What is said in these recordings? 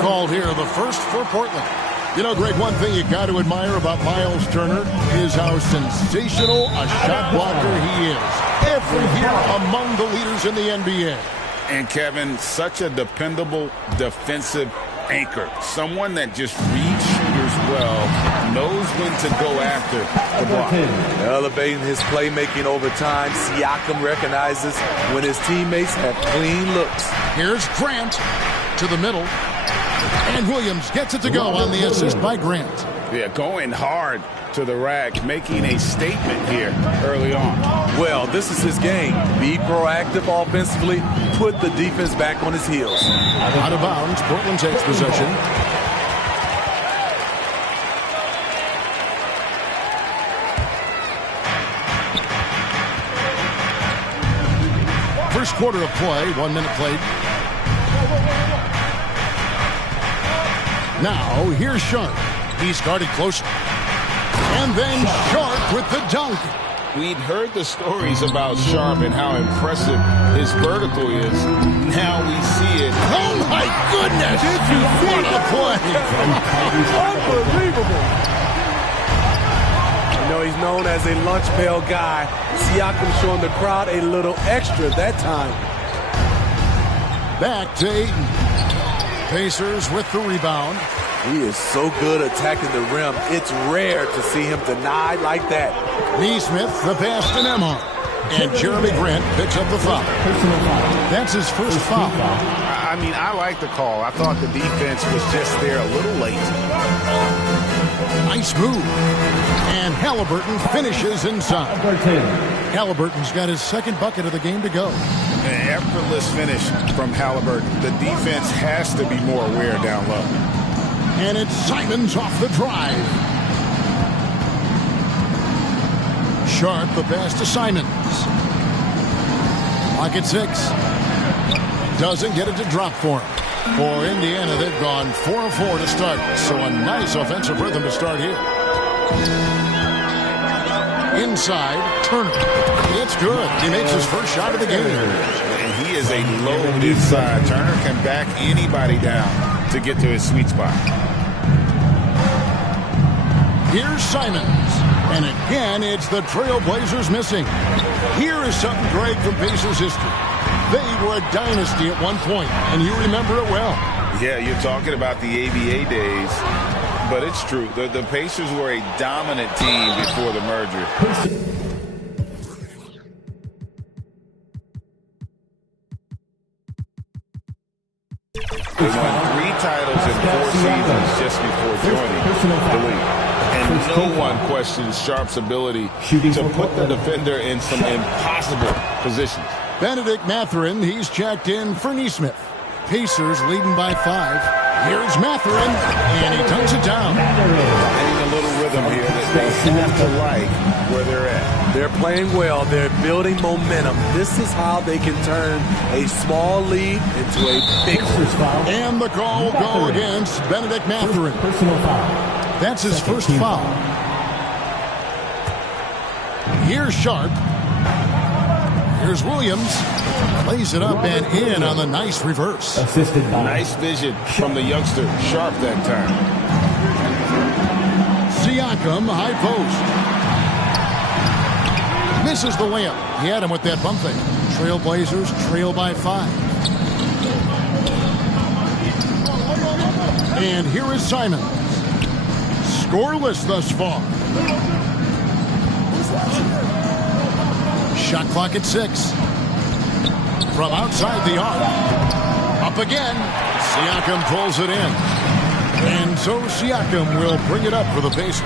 called here, the first for Portland. You know, Greg, one thing you got to admire about Miles Turner is how sensational a shot blocker he is. Every year among the leaders in the NBA. And, Kevin, such a dependable defensive anchor. Someone that just reads shooters well, knows when to go after the block. Elevating his playmaking over time, Siakam recognizes when his teammates have clean looks. Here's Grant to the middle. And Williams gets it to go on the assist by Grant. Yeah, going hard to the rack, making a statement here early on. Well, this is his game. Be proactive offensively, put the defense back on his heels. Out of bounds, Portland takes possession. First quarter of play, 1 minute played. Now, here's Sharp. He's guarded close. And then Sharp with the dunk. We'd heard the stories about Sharp and how impressive his vertical is. Now we see it. Oh, my goodness! Did you see what a play? Unbelievable. You know, he's known as a lunch pail guy. Siakam showing the crowd a little extra that time. Back to Ayton. Pacers with the rebound. He is so good attacking the rim. It's rare to see him denied like that. Neesmith, the pass to Nembhard. And Jeremy Grant picks up the foul. That's his first foul. I mean, I like the call. I thought the defense was just there a little late. Nice move. And Halliburton finishes inside. Halliburton's got his second bucket of the game to go. An effortless finish from Halliburton. The defense has to be more aware down low. And it's Simons off the drive. Sharp, the pass to Simons. Clock at 6. Doesn't get it to drop for him. For Indiana, they've gone 4 of 4 to start. So a nice offensive rhythm to start here. Inside, Turner. It's good. He makes his first shot of the game. And he is a load inside. Turner can back anybody down to get to his sweet spot. Here's Simons. And again, it's the Trailblazers missing. Here is something, Greg, from Pacers history. They were a dynasty at one point, and you remember it well. Yeah, you're talking about the ABA days. But it's true. The Pacers were a dominant team before the merger. They won 3 titles in 4 seasons just before joining the league. And no one questions Sharp's ability to put the defender in some impossible positions. Benedict Mathurin, he's checked in for Neesmith. Pacers leading by 5. Here's Mathurin, and he dunks it down. Getting a little rhythm here that they have to like where they're at. They're playing well. They're building momentum. This is how they can turn a small lead into a big one. And the call will go against Benedict Mathurin. Personal foul. That's his first foul. Here's Sharp. Here's Williams. Plays it up and in on the nice reverse. Assisted by. Nice vision from the youngster, Sharp, that time. Siakam, high post. Misses the layup. He had him with that bump fake. Trailblazers trail by 5. And here is Simons. Scoreless thus far. Shot clock at 6. From outside the arc. Up again. Siakam pulls it in. And so Siakam will bring it up for the Pacers.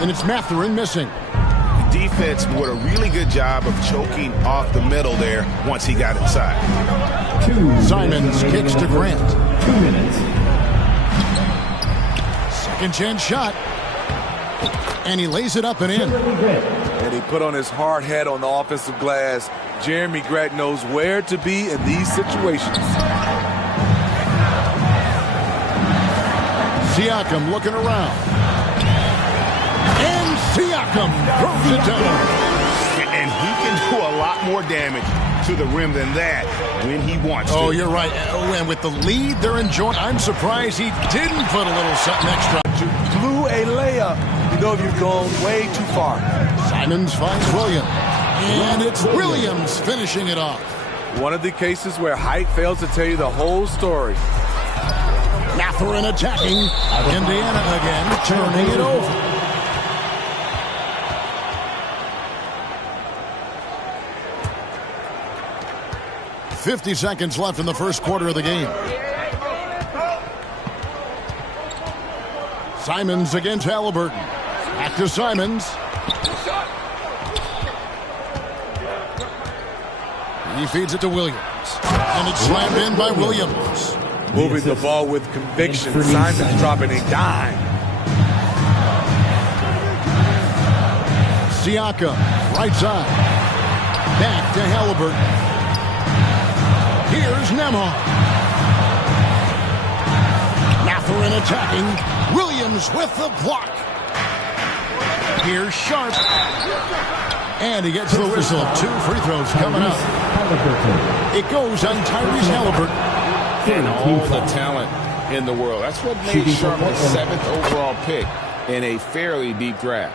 And it's Mathurin missing. The defense did a really good job of choking off the middle there once he got inside. Simons kicks to Grant. 2 minutes. Second chance shot. And he lays it up and in. And he put on his hard hat on the offensive glass. Jeremy Grant knows where to be in these situations. Siakam looking around. And Siakam throws it down. And he can do a lot more damage to the rim than that when he wants to. Oh, you're right. And with the lead they're enjoying, I'm surprised he didn't put a little something extra. Blew a layup. You know you've gone way too far. Simons finds Williams. And it's Williams finishing it off. One of the cases where height fails to tell you the whole story. Mathurin attacking. Indiana again, turning it over. .50 seconds left in the first quarter of the game. Simons against Halliburton. Back to Simons. He feeds it to Williams. And it's slammed in by Williams. Moving the ball with conviction. Simons dropping a dime. Siakam, right side. Back to Halliburton. Here's Nembhard. Mathurin attacking. Williams with the block. Here's Sharp. And he gets the whistle. 2 free throws coming up. It goes on Tyrese Halliburton. And all the talent in the world. That's what made Sharp the 7th overall pick in a fairly deep draft.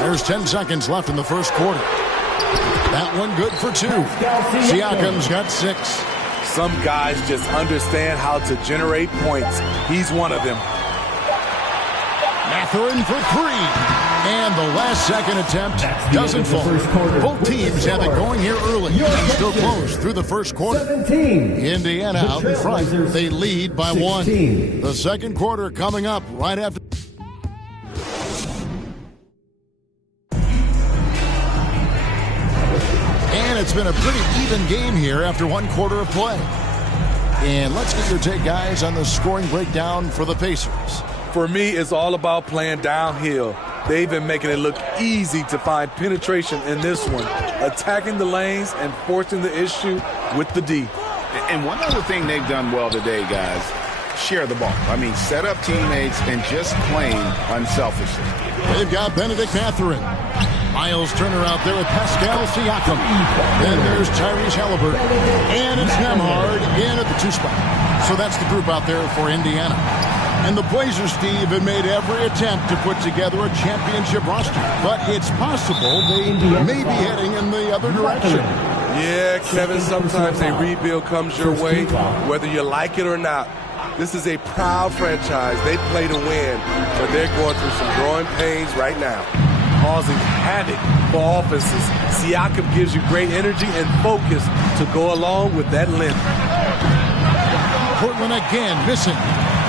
There's 10 seconds left in the first quarter. That one good for 2. Siakam's got 6. Some guys just understand how to generate points. He's one of them. Mathurin for 3. And the last second attempt doesn't fall. Both teams have it going here early. Still close through the first quarter. Indiana out in front. They lead by 1. The second quarter coming up right after. And it's been a pretty even game here after 1 quarter of play. And let's get your take, guys, on the scoring breakdown for the Pacers. For me, it's all about playing downhill. They've been making it look easy to find penetration in this one, attacking the lanes and forcing the issue with the D. And one other thing they've done well today, guys, share the ball. I mean, set up teammates and just playing unselfishly. They've got Benedict Mathurin. Miles Turner out there with Pascal Siakam. Then there's Tyrese Halliburton. And it's Nembhard in at the 2 spot. So that's the group out there for Indiana. And the Blazers, Steve, have made every attempt to put together a championship roster. But it's possible they may be heading in the other direction. Yeah, Kevin, sometimes a rebuild comes your way, whether you like it or not. This is a proud franchise. They play to win, but they're going through some growing pains right now, causing havoc for offenses. Siakam gives you great energy and focus to go along with that limp. Portland again missing.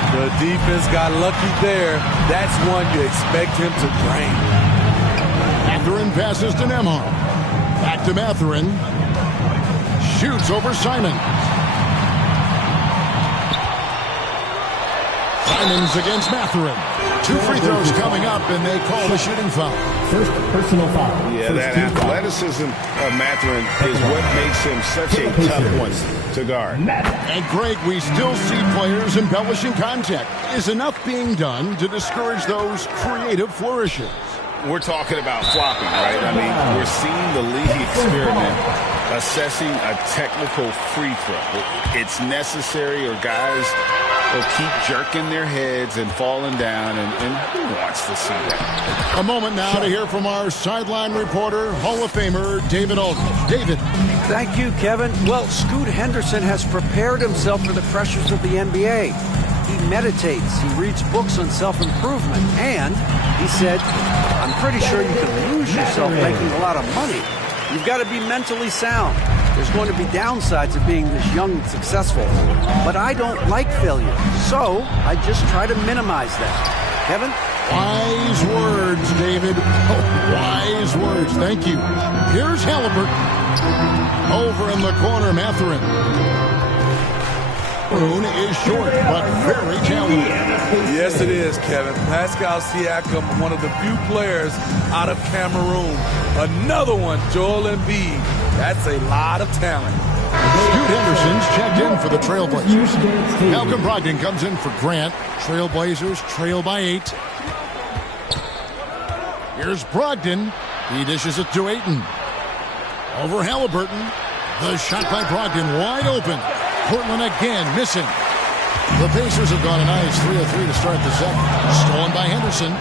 The defense got lucky there. That's one you expect him to drain. Mathurin passes to Nembhard. Back to Mathurin. Shoots over Simons. Simons against Mathurin. 2 free throws coming up, and they call the shooting foul. First personal foul. Yeah, that athleticism of Mathurin is what makes him such a tough one to guard. And Greg, we still see players embellishing contact. Is enough being done to discourage those creative flourishes? We're talking about flopping, right? I mean, we're seeing the league experiment assessing a technical free throw. It's necessary, or guys will keep jerking their heads and falling down, and who wants to see that? A moment now to hear from our sideline reporter, Hall of Famer David Aldridge. David. Thank you, Kevin. Well, Scoot Henderson has prepared himself for the pressures of the NBA. He meditates, he reads books on self-improvement, and he said, I'm pretty sure you can lose yourself making a lot of money. You've got to be mentally sound. There's going to be downsides of being this young and successful. But I don't like failure, so I just try to minimize that. Kevin? Wise words, David. Oh, wise words. Thank you. Here's Halliburton. Over in the corner, Mathurin. Maroon is short, but very talented. Yes, it is, Kevin. Pascal Siakam, one of the few players out of Cameroon. Another one, Joel Embiid. That's a lot of talent. Scoot Henderson's checked in for the Trailblazers. Malcolm Brogdon comes in for Grant. Trailblazers trail by 8. Here's Brogdon. He dishes it to Ayton. Over Halliburton. The shot by Brogdon wide open. Portland again missing. The Pacers have gone a nice 3 of 3 to start the second. Stolen by Henderson.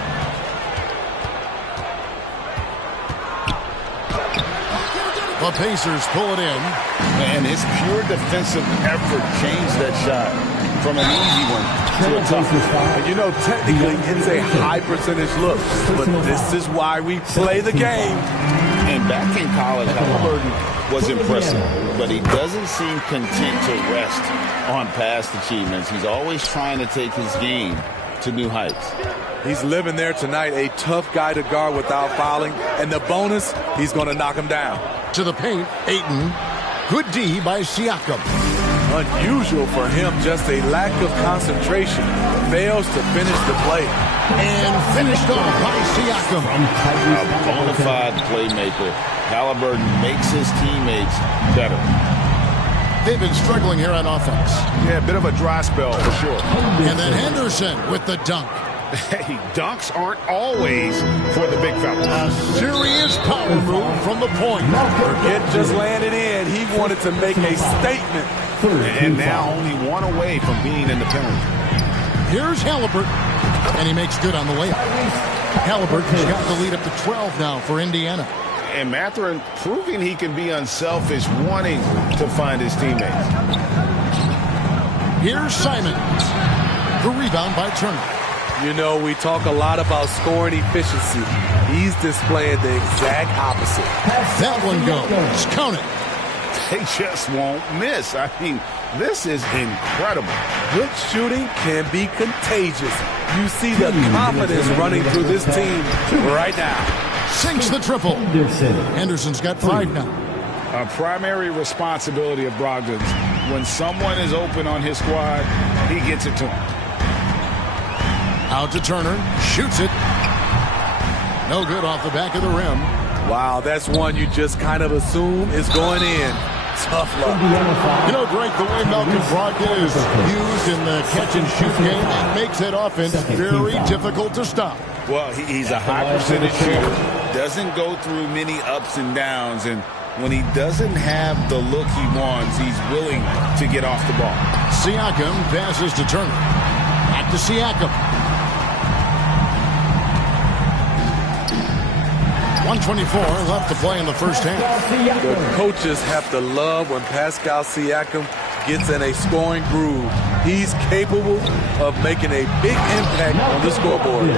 The Pacers pull it in. And his pure defensive effort changed that shot from an easy one to a tough one. And you know, technically, it's a high percentage look. But this is why we play the game. And back in college, Halliburton was impressive, but he doesn't seem content to rest on past achievements. He's always trying to take his game to new heights. He's living there tonight, a tough guy to guard without fouling. And the bonus, he's going to knock him down. To the paint, Ayton. Good D by Siakam. Unusual for him, just a lack of concentration. Fails to finish the play. And finished off by Siakam. A bona fide playmaker. Halliburton makes his teammates better. They've been struggling here on offense. Yeah, a bit of a dry spell for sure. And then Henderson with the dunk. Hey, dunks aren't always for the big fellas. A serious power move from the point. It just landed in. He wanted to make a statement. And now only one away from being in the penalty. Here's Halliburton. And he makes good on the layup. Halliburton's got the lead up to 12 now for Indiana. And Mathurin proving he can be unselfish, wanting to find his teammates. Here's Simons. The rebound by Turner. You know, we talk a lot about scoring efficiency. He's displaying the exact opposite. That one goes. Count it. They just won't miss. I mean, this is incredible. Good shooting can be contagious. You see the confidence running through this team right now. Sinks the triple. Henderson's got 5 now. A primary responsibility of Brogdon's. When someone is open on his squad, he gets it to him. Out to Turner. Shoots it. No good off the back of the rim. Wow, that's one you just kind of assume is going in. Tough luck. You know, Greg, the way Malcolm Brogdon is used in the catch-and-shoot game, it makes that offense very difficult to stop. Well, he's a high-percentage shooter. Doesn't go through many ups and downs. And when he doesn't have the look he wants, he's willing to get off the ball. Siakam passes to Turner. Back to Siakam. 1:24 left to play in the first half. The coaches have to love when Pascal Siakam gets in a scoring groove. He's capable of making a big impact on the scoreboard.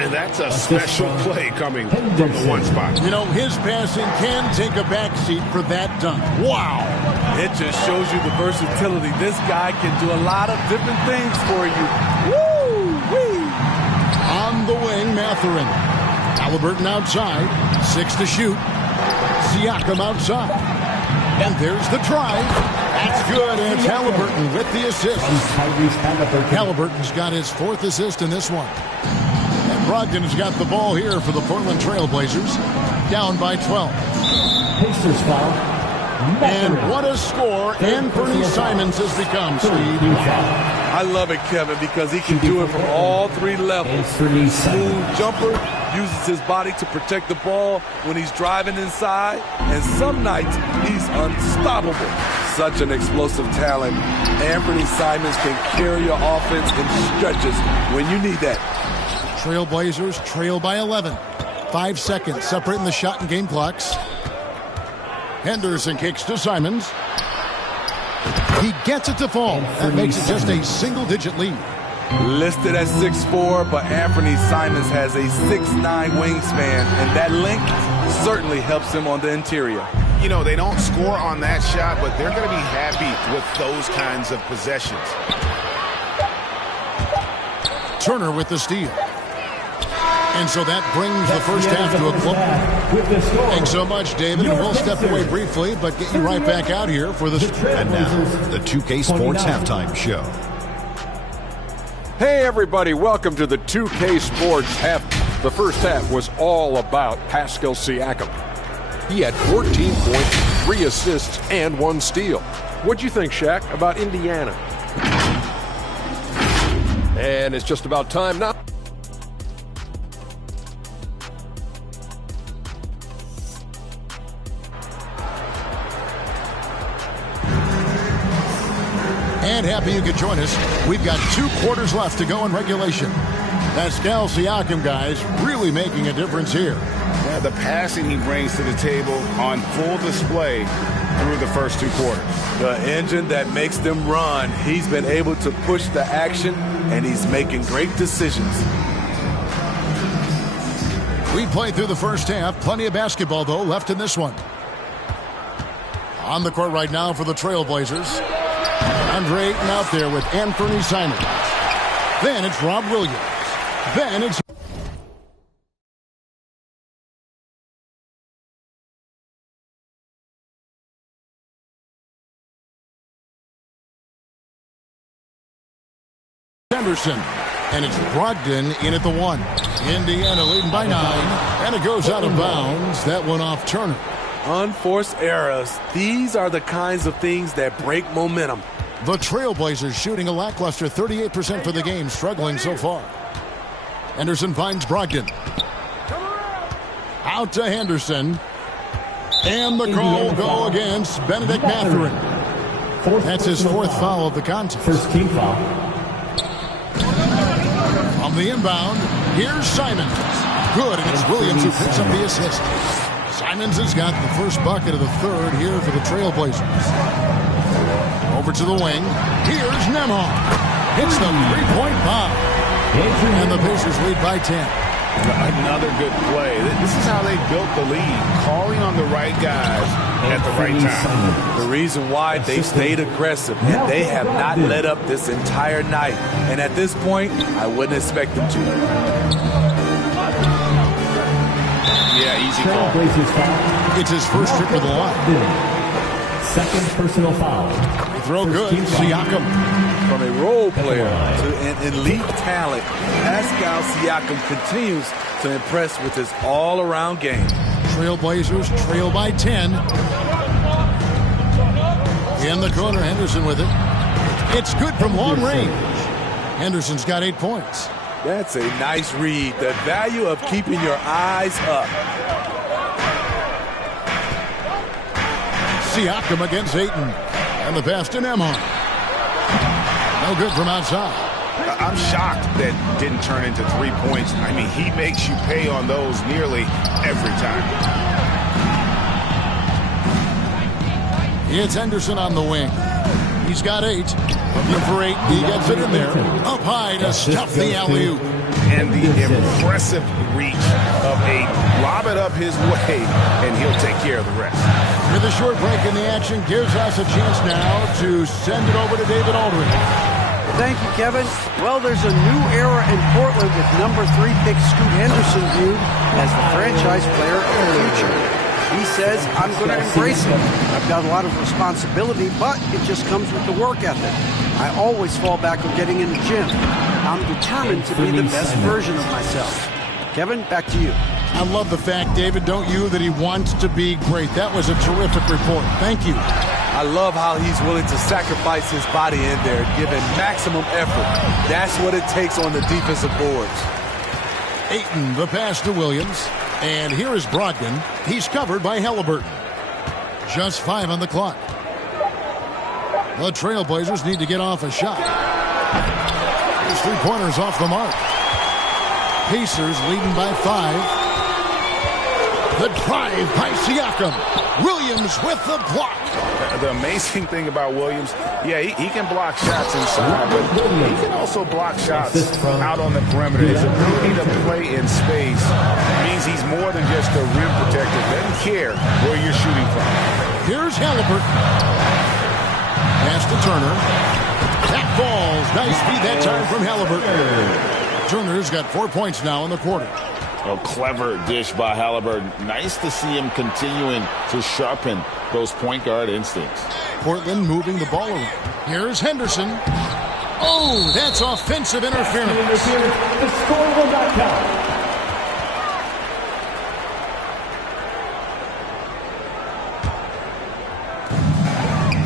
And that's a special play coming from the one spot. You know, his passing can take a backseat for that dunk. Wow. It just shows you the versatility. This guy can do a lot of different things for you. Woo-wee. On the wing, Mathurin. Halliburton outside. 6 to shoot. Siakam outside. And there's the drive. That's good. And it's Halliburton with the assist. Halliburton's got his 4th assist in this one. And Brogdon's got the ball here for the Portland Trail Blazers. Down by 12. Pacers foul. And what a score Anthony Simons has become, Steve. I love it, Kevin, because he can do it from all 3 levels. Smooth jumper, uses his body to protect the ball when he's driving inside, and some nights he's unstoppable. Such an explosive talent. Anthony Simons can carry your offense in stretches when you need that. Trailblazers trail by 11. 5 seconds separating the shot and game clocks. Henderson kicks to Simons. He gets it to fall. That makes it just a single-digit lead. Listed at 6'4", but Anthony Simons has a 6'9" wingspan, and that length certainly helps him on the interior. You know, they don't score on that shot, but they're going to be happy with those kinds of possessions. Turner with the steal. And so that brings the first half to a close. Thanks so much, David. And we'll step away briefly, but get you right back out here for the... And now, the 2K Sports Halftime Show. Hey, everybody. Welcome to the 2K Sports Half. The first half was all about Pascal Siakam. He had 14 points, 3 assists, and 1 steal. What'd you think, Shaq, about Indiana? And it's just about time now. And happy you could join us. We've got 2 quarters left to go in regulation. Pascal Siakam, guys, really making a difference here. Yeah, the passing he brings to the table on full display through the first 2 quarters. The engine that makes them run. He's been able to push the action, and he's making great decisions. We played through the first half. Plenty of basketball, though, left in this one. On the court right now for the Trailblazers. Andre Ayton out there with Anthony Simons. Then it's Rob Williams. Then it's Henderson. And it's Brogdon in at the 1. Indiana leading by 9. And it goes out of bounds. That one off Turner. Unforced errors. These are the kinds of things that break momentum. The Trailblazers shooting a lackluster 38% for the game, struggling so far. Henderson finds Brogdon. Out to Henderson. And the call will go against Benedict Mathurin. That's his 4th foul of the contest. First team foul. On the inbound, here's Simons. Good, and it's Williams who picks up the assist. Simons has got the first bucket of the 3rd here for the Trailblazers. Over to the wing. Here's Nembhard. Hits the 3-point bomb. And the Pacers lead by 10. Another good play. This is how they built the lead. Calling on the right guys at the right time. The reason why they stayed aggressive, and they have not let up this entire night. And at this point, I wouldn't expect them to. Yeah, easy call. It's his first trip to the line. Second personal foul. Throw good. Siakam. From a role player to an elite talent, Pascal Siakam continues to impress with his all-around game. Trailblazers trail by 10. In the corner, Henderson with it. It's good from long range. Henderson's got 8 points. That's a nice read. The value of keeping your eyes up. Siakam against Ayton. And the pass to Nembhard. No good from outside. I'm shocked that didn't turn into 3 points. I mean, he makes you pay on those nearly every time. It's Henderson on the wing. He's got 8. Looking for 8. He gets it in there. Up high to stuff the alley-oop. And the impressive reach of Ayton. Lob it up his way, and he'll take care of the rest. With a short break in the action, gives us a chance now to send it over to David Aldridge. Thank you, Kevin. Well, there's a new era in Portland with number 3 pick Scoot Henderson viewed as the franchise player of the future. He says, I'm going to embrace it. I've got a lot of responsibility, but it just comes with the work ethic. I always fall back on getting in the gym. I'm determined to be the best version of myself. Kevin, back to you. I love the fact, David, don't you, that he wants to be great. That was a terrific report. Thank you. I love how he's willing to sacrifice his body in there, giving maximum effort. That's what it takes on the defensive boards. Ayton, the pass to Williams. And here is Brogdon. He's covered by Halliburton. Just 5 on the clock. The Trailblazers need to get off a shot. His 3-pointers off the mark. Pacers leading by 5. The drive by Siakam. Williams with the block. The amazing thing about Williams, yeah, he can block shots inside, but he can also block shots out on the perimeter. His ability to play in space means he's more than just a rim protector. Doesn't care where you're shooting from. Here's Halliburton. Pass to Turner. That falls. Nice feed that time from Halliburton. Turner's got 4 points now in the quarter. A clever dish by Halliburton. Nice to see him continuing to sharpen those point guard instincts. Portland moving the ball around. Here's Henderson. Oh, that's offensive interference. The score will not count.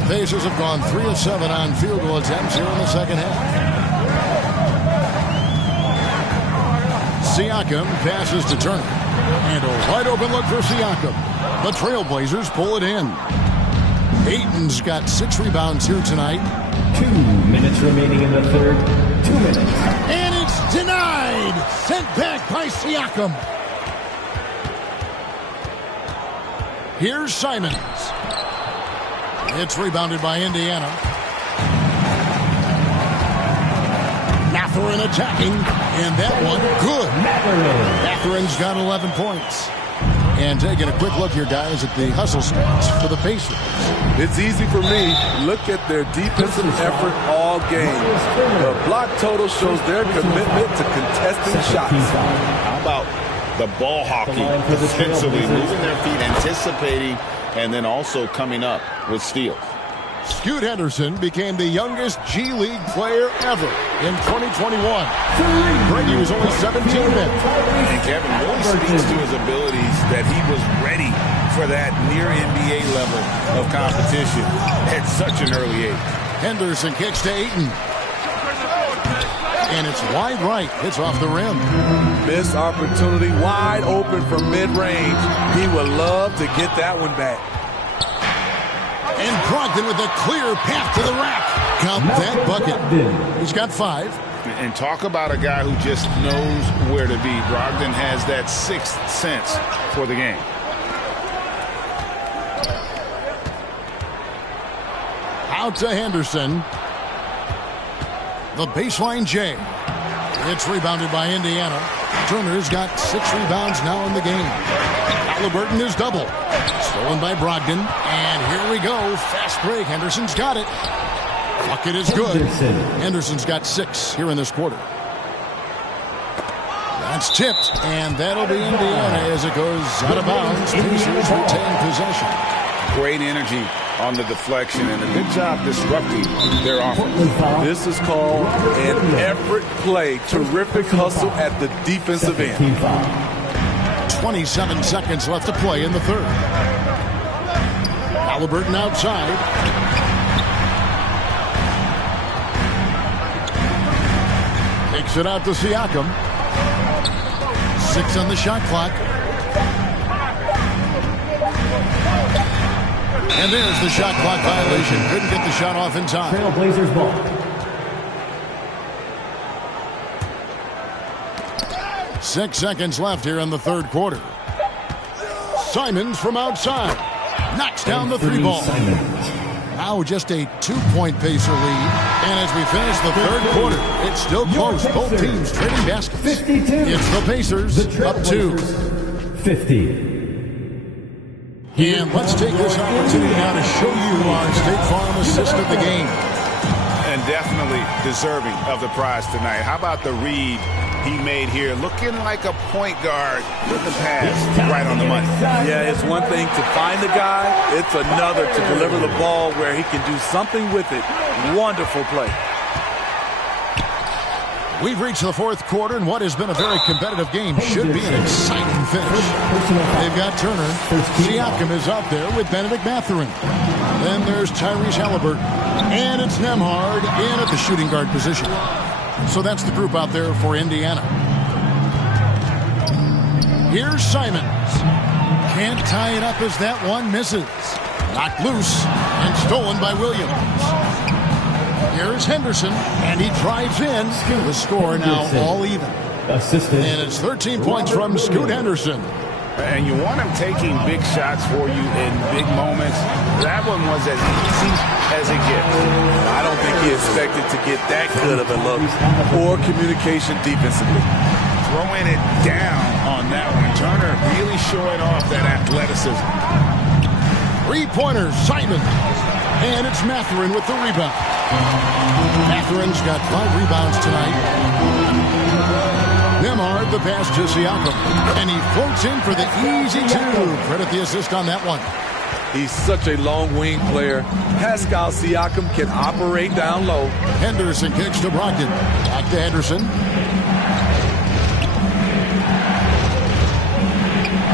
Pacers have gone 3 of 7 on field goal attempts here in the second half. Siakam passes to Turner. And a wide open look for Siakam. The Trailblazers pull it in. Ayton's got 6 rebounds here tonight. 2 Minutes remaining in the third. 2 minutes. And it's denied. Sent back by Siakam. Here's Simons. It's rebounded by Indiana. Mathurin attacking, and that one good. Mathurin's got 11 points. And taking a quick look here, guys, at the hustle stats for the Pacers. It's easy for me. Look at their defensive effort all game. The block total shows their commitment to contesting shots. How about the ball hockey defensively, moving their feet, anticipating, and then also coming up with steals. Scoot Henderson became the youngest G League player ever in 2021. Brady was only 17 then. And Kevin really speaks to his abilities that he was ready for that near NBA level of competition at such an early age. Henderson kicks to Ayton. And it's wide right. Hits off the rim. Missed opportunity, wide open from mid-range. He would love to get that one back. And Brogdon with a clear path to the rack. Count that bucket. He's got 5. And talk about a guy who just knows where to be. Brogdon has that sixth sense for the game. Out to Henderson. The baseline J. It's rebounded by Indiana. Turner's got 6 rebounds now in the game. Halliburton is double. Stolen by Brogdon. And here we go. Fast break. Henderson's got it. Bucket is good. Henderson's got 6 here in this quarter. That's tipped. And that'll be Indiana as it goes out of bounds. Pacers retain possession. Great energy on the deflection and a good job disrupting their offense. This is called an effort play. Terrific hustle at the defensive end. 27 seconds left to play in the third. Halliburton outside. Takes it out to Siakam. 6 on the shot clock. And there's the shot clock violation. Couldn't get the shot off in time. Trailblazers ball. Six seconds left here in the third quarter. Simons from outside. Knocks down the 3 ball. Now just a 2-point Pacer lead. And as we finish the third quarter, it's still close. Both teams trading baskets. 52. It's the Pacers up 2. 50. And let's take this opportunity now to show you our State Farm assist of the game. And definitely deserving of the prize tonight. How about the read he made here? Looking like a point guard with the pass right on the money. Yeah, it's one thing to find the guy. It's another to deliver the ball where he can do something with it. Wonderful play. We've reached the fourth quarter, and what has been a very competitive game should be an exciting finish. They've got Turner. Siakam is out there with Benedict Mathurin. Then there's Tyrese Halliburton. And it's Nembhard in at the shooting guard position. So that's the group out there for Indiana. Here's Simons. Can't tie it up as that one misses. Knocked loose and stolen by Williams. Here's Henderson, and he drives in. The score now all even. And it's 13 points from Scoot Henderson. And you want him taking big shots for you in big moments. That one was as easy as it gets. I don't think he expected to get that good of a look. Poor communication defensively. Throwing it down on that one. Turner really showing off that athleticism. 3-pointer, Simon. And it's Mathurin with the rebound. Mathurin's got 5 rebounds tonight. Nembhard the pass to Siakam. And he floats in for the easy 2. Credit the assist on that one. He's such a long wing player. Pascal Siakam can operate down low. Henderson kicks to Brogdon. Back to Henderson.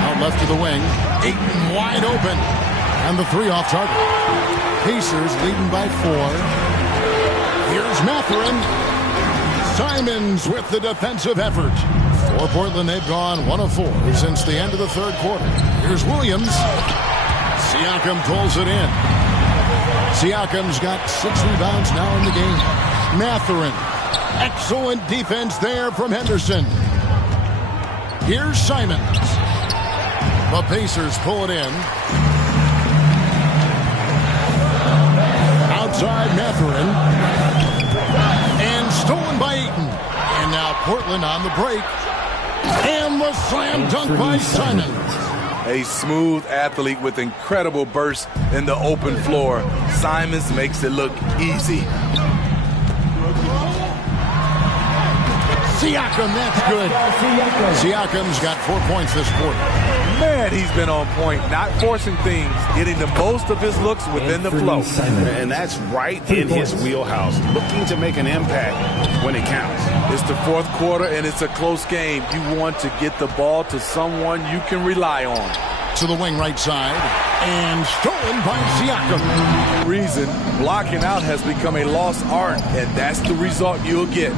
Out left to the wing. Ayton wide open. And the 3 off target. Pacers leading by 4. Here's Mathurin. Simons with the defensive effort. For Portland, they've gone 1 of 4 since the end of the third quarter. Here's Williams. Siakam pulls it in. Siakam's got 6 rebounds now in the game. Mathurin. Excellent defense there from Henderson. Here's Simons. The Pacers pull it in. Outside Mathurin. And stolen by Ayton. And now Portland on the break. And the slam dunk by Simons. A smooth athlete with incredible burst in the open floor. Simons makes it look easy. Siakam, that's good. Siakam's got 4 points this quarter. Man, he's been on point, not forcing things, getting the most of his looks within the flow. And that's right in his wheelhouse, looking to make an impact when it counts. It's the fourth quarter, and it's a close game. You want to get the ball to someone you can rely on. To the wing right side, and stolen by Siakam. Reason, blocking out has become a lost art, and that's the result you'll get.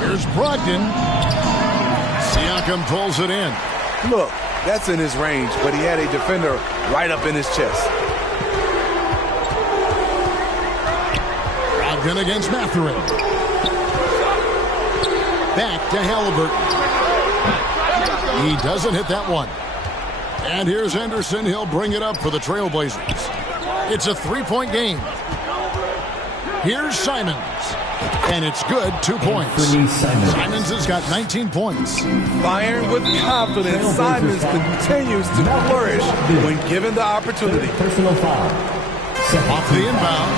Here's Brogdon. Siakam pulls it in. Look, that's in his range, but he had a defender right up in his chest. Brogdon against Mathurin. Back to Halliburton. He doesn't hit that one. And here's Henderson. He'll bring it up for the Trailblazers. It's a 3-point game. Here's Simons. And it's good, 2 points. Simons has got 19 points. Firing with confidence, Simons continues to flourish when given the opportunity. Personal foul. Off the inbound.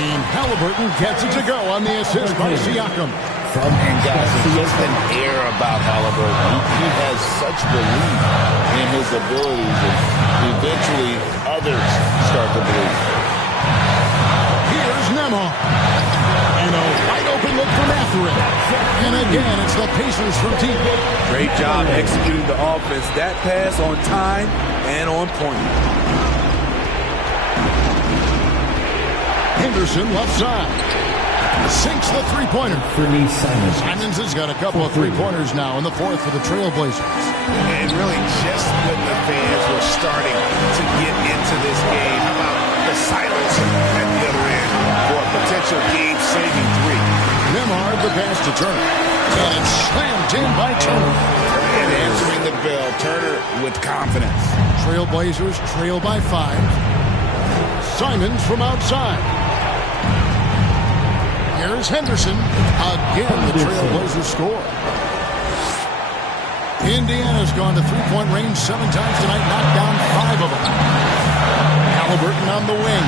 And Halliburton gets it to go on the assist by Siakam. And guys, there's just an air about Halliburton. He has such belief in his abilities, and eventually others start to believe. Here's Nembhard. And a wide open look for Mathurin. And again, it's the Pacers from deep. Great job executing the offense. That pass on time and on point. Henderson left side. Sinks the three-pointer. Simons has got a couple of three-pointers now in the fourth for the Trailblazers. And really just when the fans were starting to get into this game, how about the silence at the other end for a potential game-saving three? Nembhard the pass to Turner. And it's slammed in by Turner. And answering the bell, Turner with confidence. Trailblazers trail by 5. Simons from outside. Here's Henderson. Again, the Trailblazers score. Indiana's gone to three-point range 7 times tonight, knocked down 5 of them. Halliburton on the wing.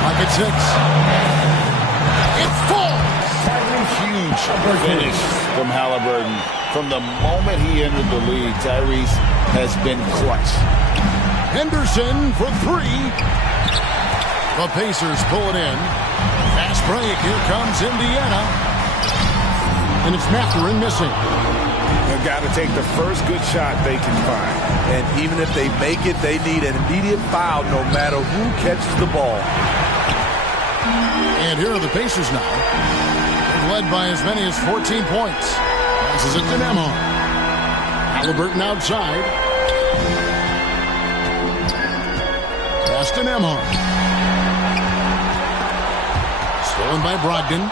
Pocket 6. It falls. Huge finish from Halliburton. From the moment he entered the league, Tyrese has been clutch. Henderson for 3. The Pacers pull it in. Fast break. Here comes Indiana. And it's Mathurin missing. They've got to take the first good shot they can find. And even if they make it, they need an immediate foul no matter who catches the ball. And here are the Pacers now. They've led by as many as 14 points. Passes it to Nembhard. Halliburton outside. Pass to Nembhard. Stolen by Brogdon.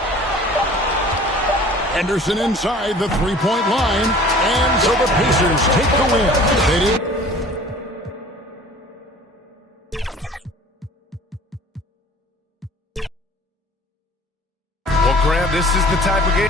Henderson inside the three-point line. And so the Pacers take the win. They did. Well, Graham, this is the type of game.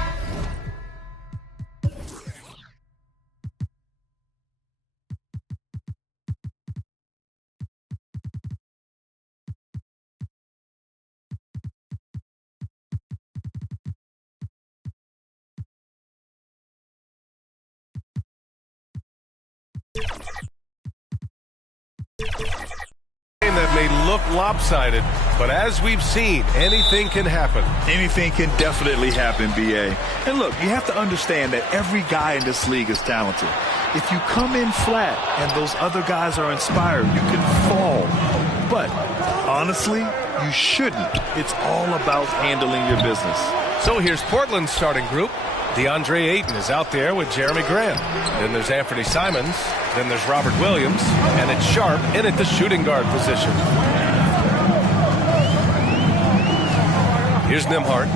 That may look lopsided, but as we've seen, anything can happen. Anything can definitely happen, B.A. And look, you have to understand that every guy in this league is talented. If you come in flat and those other guys are inspired, you can fall. But honestly, you shouldn't. It's all about handling your business. So here's Portland's starting group. DeAndre Ayton is out there with Jeremy Grant. Then there's Anthony Simons. Then there's Robert Williams. And it's Sharp in at the shooting guard position. Here's Nembhard.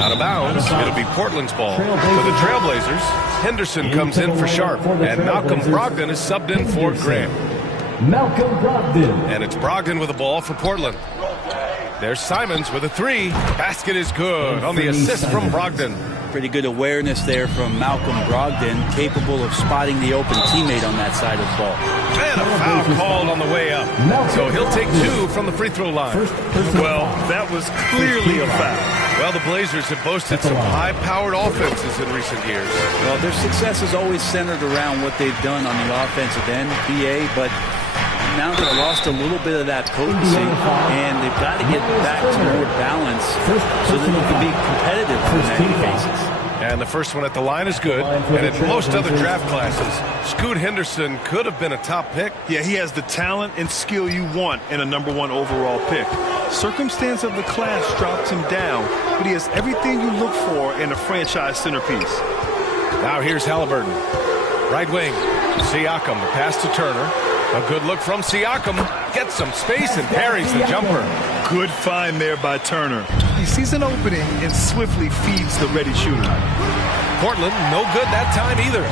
Out of bounds. It'll be Portland's ball. For the Trailblazers, Henderson comes in for Sharp. And Malcolm Brogdon is subbed in for Graham. Malcolm Brogdon. And it's Brogdon with the ball for Portland. There's Simons with a three. Basket is good on the assist from Brogdon. Pretty good awareness there from Malcolm Brogdon, capable of spotting the open teammate on that side of the ball. And a foul called on the way up. So he'll take 2 from the free throw line. Well, that was clearly a foul. Well, the Blazers have boasted some high-powered offenses in recent years. Well, their success is always centered around what they've done on the offensive end, BA, but now they've lost a little bit of that potency, and they've got to get back to more balance so that they can be competitive on many bases. And the first one at the line is good. And in most other draft classes, Scoot Henderson could have been a top pick. Yeah, he has the talent and skill you want in a #1 overall pick. Circumstance of the class dropped him down, but he has everything you look for in a franchise centerpiece. Now here's Halliburton. Right wing. Siakam, the pass to Turner. A good look from Siakam. Gets some space and parries the jumper. Good find there by Turner. He sees an opening and swiftly feeds the ready shooter. Portland, no good that time either.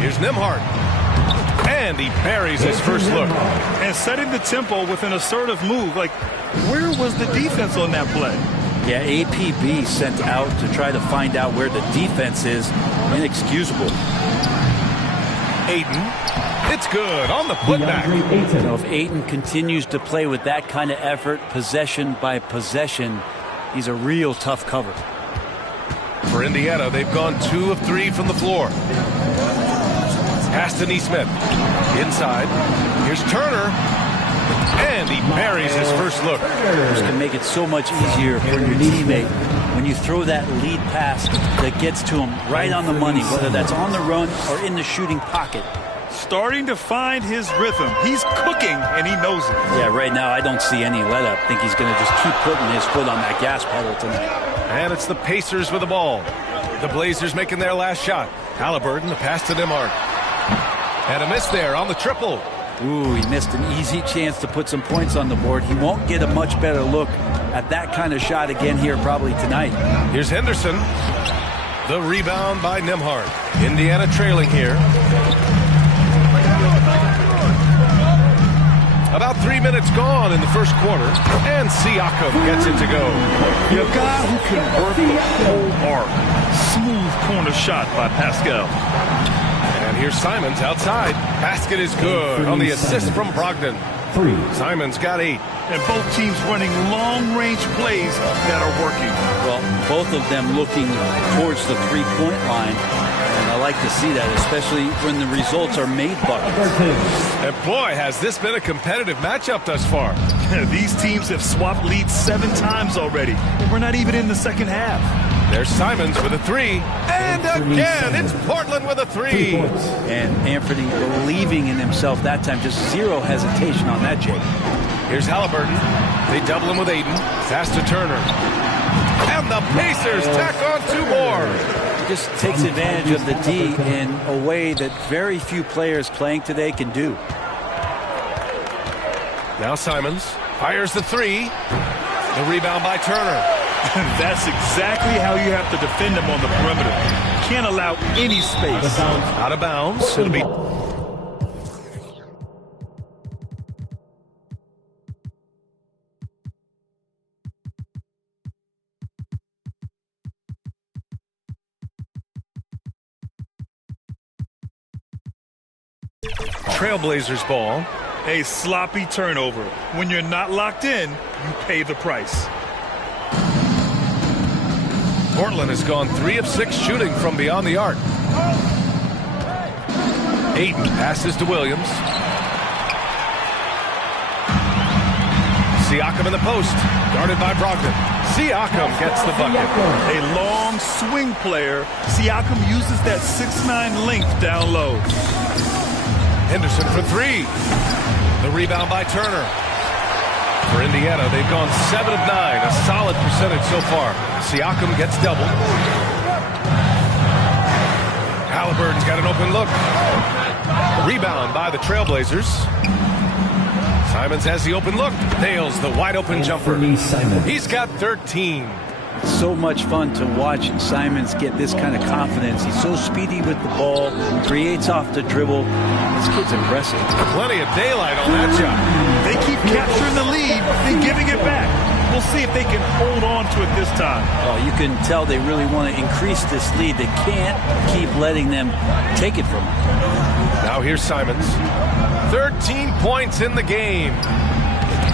Here's Nembhard. And he parries his first look. And setting the tempo with an assertive move. Like, where was the defense on that play? Yeah, APB sent out to try to find out where the defense is. Inexcusable. Ayton. It's good on the putback. You know, if Ayton continues to play with that kind of effort, possession by possession, he's a real tough cover. For Indiana, they've gone 2 of 3 from the floor. Pass to Nesmith. Inside. Here's Turner. And he parries his first look. This can make it so much easier for your teammate when you throw that lead pass that gets to him right on the money, whether that's on the run or in the shooting pocket. Starting to find his rhythm. He's cooking, and he knows it. Yeah, right now I don't see any let-up. I think he's going to just keep putting his foot on that gas pedal tonight. And it's the Pacers with the ball. The Blazers making their last shot. Halliburton, the pass to Nembhard. And a miss there on the triple. Ooh, he missed an easy chance to put some points on the board. He won't get a much better look at that kind of shot again here probably tonight. Here's Henderson. The rebound by Nembhard. Indiana trailing here. About 3 minutes gone in the first quarter, and Siakam gets it to go. A guy who can work the whole arc. Smooth corner shot by Pascal. And here's Simons outside. Basket is good on the assist from Brogdon. Simons got 8. And both teams running long-range plays that are working. Well, both of them looking towards the three-point line. And I like to see that, especially when the results are made buckets. And boy, has this been a competitive matchup thus far. These teams have swapped leads 7 times already. We're not even in the second half. There's Simons with a 3. And again, it's Portland with a 3. And Anthony believing in himself that time. Just zero hesitation on that, Jake. Here's Halliburton. They double him with Ayton. Pass to Turner. And the Pacers tack on 2 more. Just takes advantage of the D in a way that very few players playing today can do. Now Simons fires the 3. The rebound by Turner. That's exactly how you have to defend him on the perimeter. Can't allow any space. Out of bounds. It'll be... Trailblazers ball. A sloppy turnover. When you're not locked in, you pay the price. Portland has gone 3 of 6 shooting from beyond the arc. Ayton passes to Williams. Siakam in the post, guarded by Brogdon. Siakam gets the bucket. A long swing player. Siakam uses that 6'9" length down low. Henderson for 3. The rebound by Turner. For Indiana, they've gone 7 of 9, a solid percentage so far. Siakam gets doubled. Halliburton's got an open look. Rebound by the Trailblazers. Simons has the open look. Nails the wide open jumper. He's got 13. It's so much fun to watch Simons get this kind of confidence. He's so speedy with the ball, creates off the dribble. This kid's impressive. Plenty of daylight on that shot. They keep capturing the lead and giving it back. We'll see if they can hold on to it this time. Oh, you can tell they really want to increase this lead. They can't keep letting them take it from them. Now here's Simons. 13 points in the game.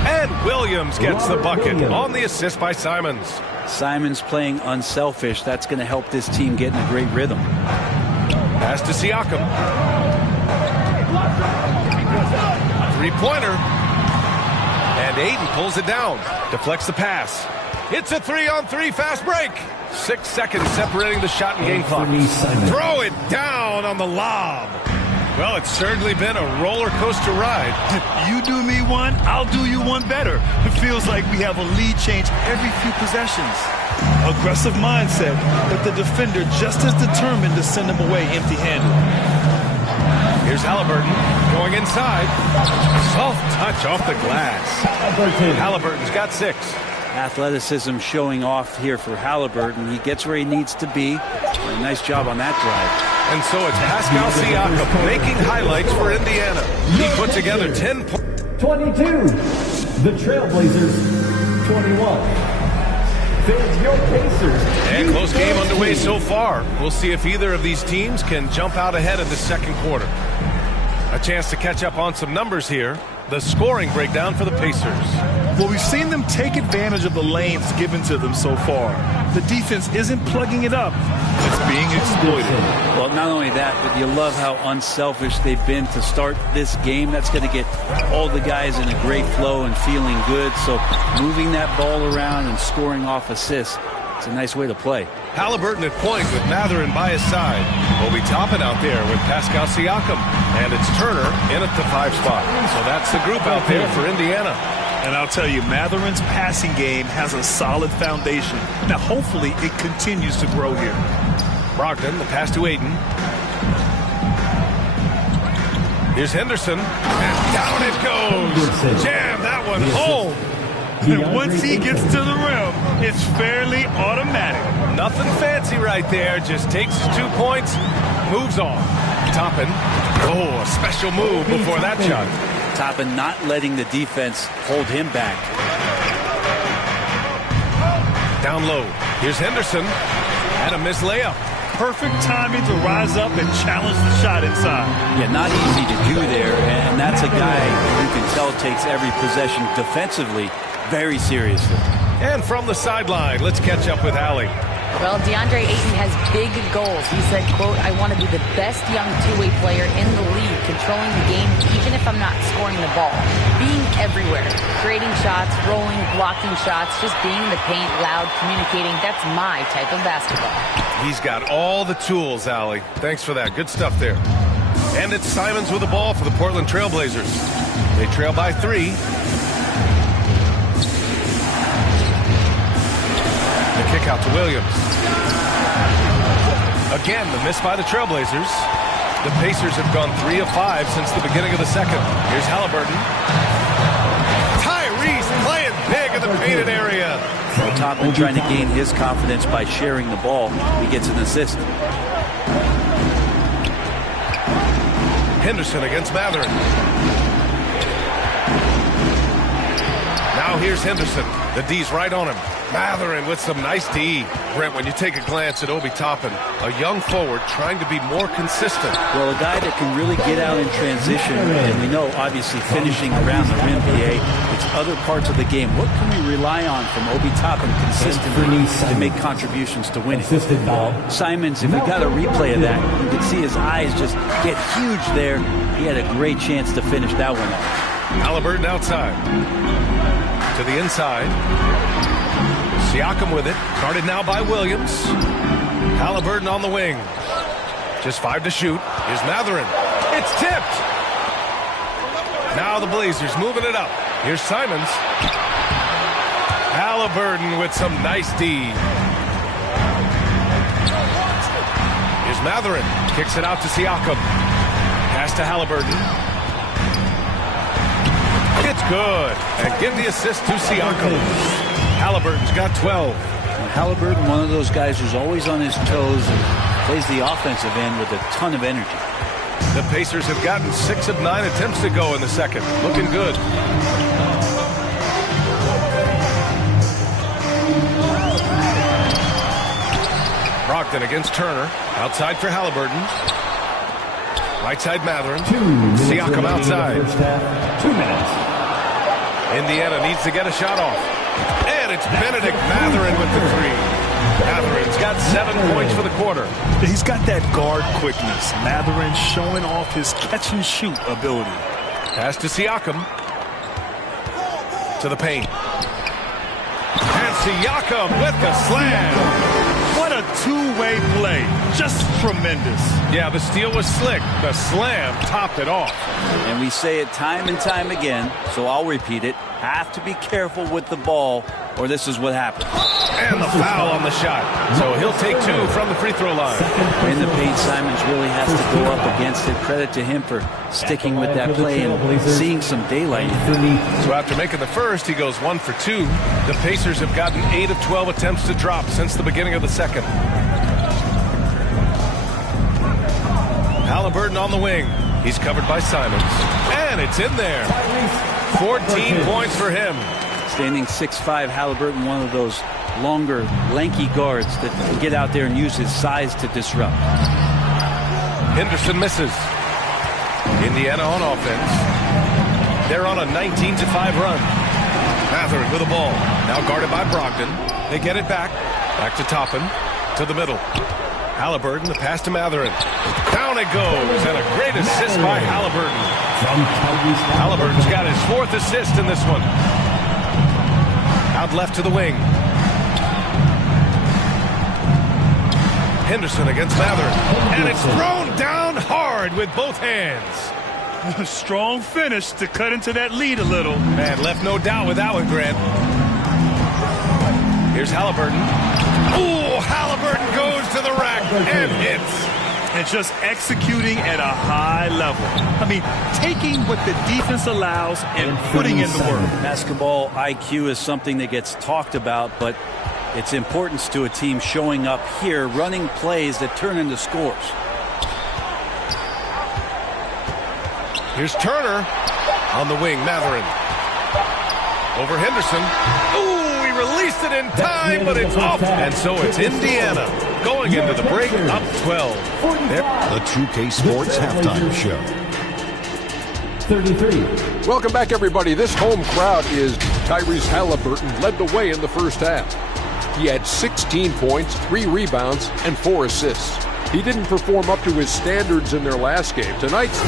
And Williams gets the bucket on the assist by Simons. Simons playing unselfish. That's going to help this team get in a great rhythm. Pass to Siakam. Three-pointer. And Ayton pulls it down. Deflects the pass. It's a 3-on-3 fast break. 6 seconds separating the shot and game clock. Throw it down on the lob. Well, it's certainly been a roller coaster ride. You do me one, I'll do you one better. It feels like we have a lead change every few possessions. Aggressive mindset, but the defender just as determined to send him away empty-handed. Here's Halliburton going inside. Soft touch off the glass. Halliburton's got 6. Athleticism showing off here for Halliburton. He gets where he needs to be. A nice job on that drive. And so it's Pascal Siakam making highlights for Indiana. He put together 10 points. 22. The Trailblazers, 21. Fans, your Pacers. And close game underway so far. We'll see if either of these teams can jump out ahead in the second quarter. A chance to catch up on some numbers here. The scoring breakdown for the Pacers. Well, we've seen them take advantage of the lanes given to them so far. The defense isn't plugging it up. It's being exploited. Well, not only that, but you love how unselfish they've been to start this game. That's going to get all the guys in a great flow and feeling good. So moving that ball around and scoring off assists, it's a nice way to play. Halliburton at point with Mathurin by his side. Obi Toppin out there with Pascal Siakam. And it's Turner in at the 5 spot. So that's the group out there for Indiana. And I'll tell you, Mathurin's passing game has a solid foundation. Now, hopefully, it continues to grow here. Brogdon, the pass to Ayton. Here's Henderson. And down it goes. Jam that one home. And once he gets to the rim, it's fairly automatic. Nothing fancy right there. Just takes his 2 points, moves on. Toppin. Oh, a special move before that shot. Toppin not letting the defense hold him back. Down low. Here's Henderson. And a missed layup. Perfect timing to rise up and challenge the shot inside. Yeah, not easy to do there. And that's a guy you can tell takes every possession defensively very seriously. And from the sideline, let's catch up with Allie. Well, DeAndre Ayton has big goals. He said, quote, I want to be the best young two-way player in the league, controlling the game even if I'm not scoring the ball. Being everywhere, creating shots, rolling, blocking shots, just being in the paint, loud, communicating. That's my type of basketball. He's got all the tools, Allie. Thanks for that. Good stuff there. And it's Simons with the ball for the Portland Trailblazers. They trail by 3. The kick out to Williams. Again, the miss by the Trailblazers. The Pacers have gone 3 of 5 since the beginning of the second. Here's Halliburton. Tyrese playing big in the painted area. Well, Toppin trying to gain his confidence by sharing the ball. He gets an assist. Henderson against Mathurin. Now here's Henderson. The D's right on him. Mathurin with some nice D. Brent, when you take a glance at Obi Toppin, a young forward trying to be more consistent. Well, a guy that can really get out in transition, and we know, obviously, finishing around the rim, BA, it's other parts of the game. What can we rely on from Obi Toppin consistently to make contributions to winning? Simons, if we got a replay of that, you can see his eyes just get huge there. He had a great chance to finish that one off. Halliburton outside. To the inside. Siakam with it. Guarded now by Williams. Halliburton on the wing. Just 5 to shoot. Here's Mathurin. It's tipped. Now the Blazers moving it up. Here's Simons. Halliburton with some nice D. Here's Mathurin. Kicks it out to Siakam. Pass to Halliburton. It's good. And give the assist to Siakam. Halliburton's got 12. Halliburton, one of those guys who's always on his toes and plays the offensive end with a ton of energy. The Pacers have gotten 6 of 9 attempts to go in the second. Looking good. Brogdon against Turner. Outside for Halliburton. Right side Mathurin. Siakam outside. 2 minutes. Indiana needs to get a shot off. And it's Benedict Mathurin with the three. Mathurin's got 7 points for the quarter. He's got that guard quickness. Mathurin showing off his catch-and-shoot ability. Pass to Siakam. To the paint. And Siakam with the slam. What a two-way play. Just tremendous. Yeah, the steal was slick. The slam topped it off. And we say it time and time again, so I'll repeat it. Have to be careful with the ball, or this is what happens. And the foul on the shot. So he'll take 2 from the free throw line. In the paint, Simons really has to go up against it. Credit to him for sticking with that play and seeing some daylight. So after making the first, he goes 1 for 2. The Pacers have gotten 8 of 12 attempts to drop since the beginning of the second. Halliburton on the wing. He's covered by Simons. And it's in there. 14 points for him. Standing 6'5", Halliburton, one of those longer, lanky guards that can get out there and use his size to disrupt. Henderson misses. Indiana on offense. They're on a 19-5 run. Mathurin with the ball. Now guarded by Brogdon. They get it back. Back to Toppin. To the middle. Halliburton, the pass to Mathurin. Down it goes, and a great assist by Halliburton. Halliburton's got his 4th assist in this one. Out left to the wing. Henderson against Mathurin. And it's thrown down hard with both hands. A strong finish to cut into that lead a little. Man, left no doubt with that one, Grant. Here's Halliburton. Ooh, Halliburton goes to the rack and hits. And just executing at a high level. I mean, taking what the defense allows and putting in the work. Basketball IQ is something that gets talked about, but its importance to a team showing up here, running plays that turn into scores. Here's Turner on the wing, Mathurin. Over Henderson. Ooh, he released it in time, but it's off. And so it's Indiana going into the break up 12. The 2K Sports Halftime Show. 33. Welcome back, everybody. This home crowd is Tyrese Halliburton, led the way in the first half. He had 16 points, 3 rebounds, and 4 assists. He didn't perform up to his standards in their last game. Tonight's a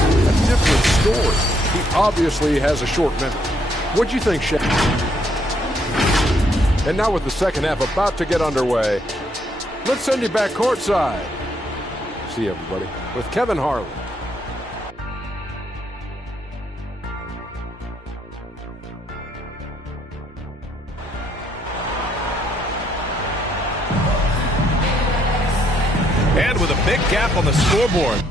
different story. He obviously has a short memory. What'd you think, Shaq? And now with the second half about to get underway, let's send you back courtside. See you, everybody, with Kevin Harlan. And with a big gap on the scoreboard.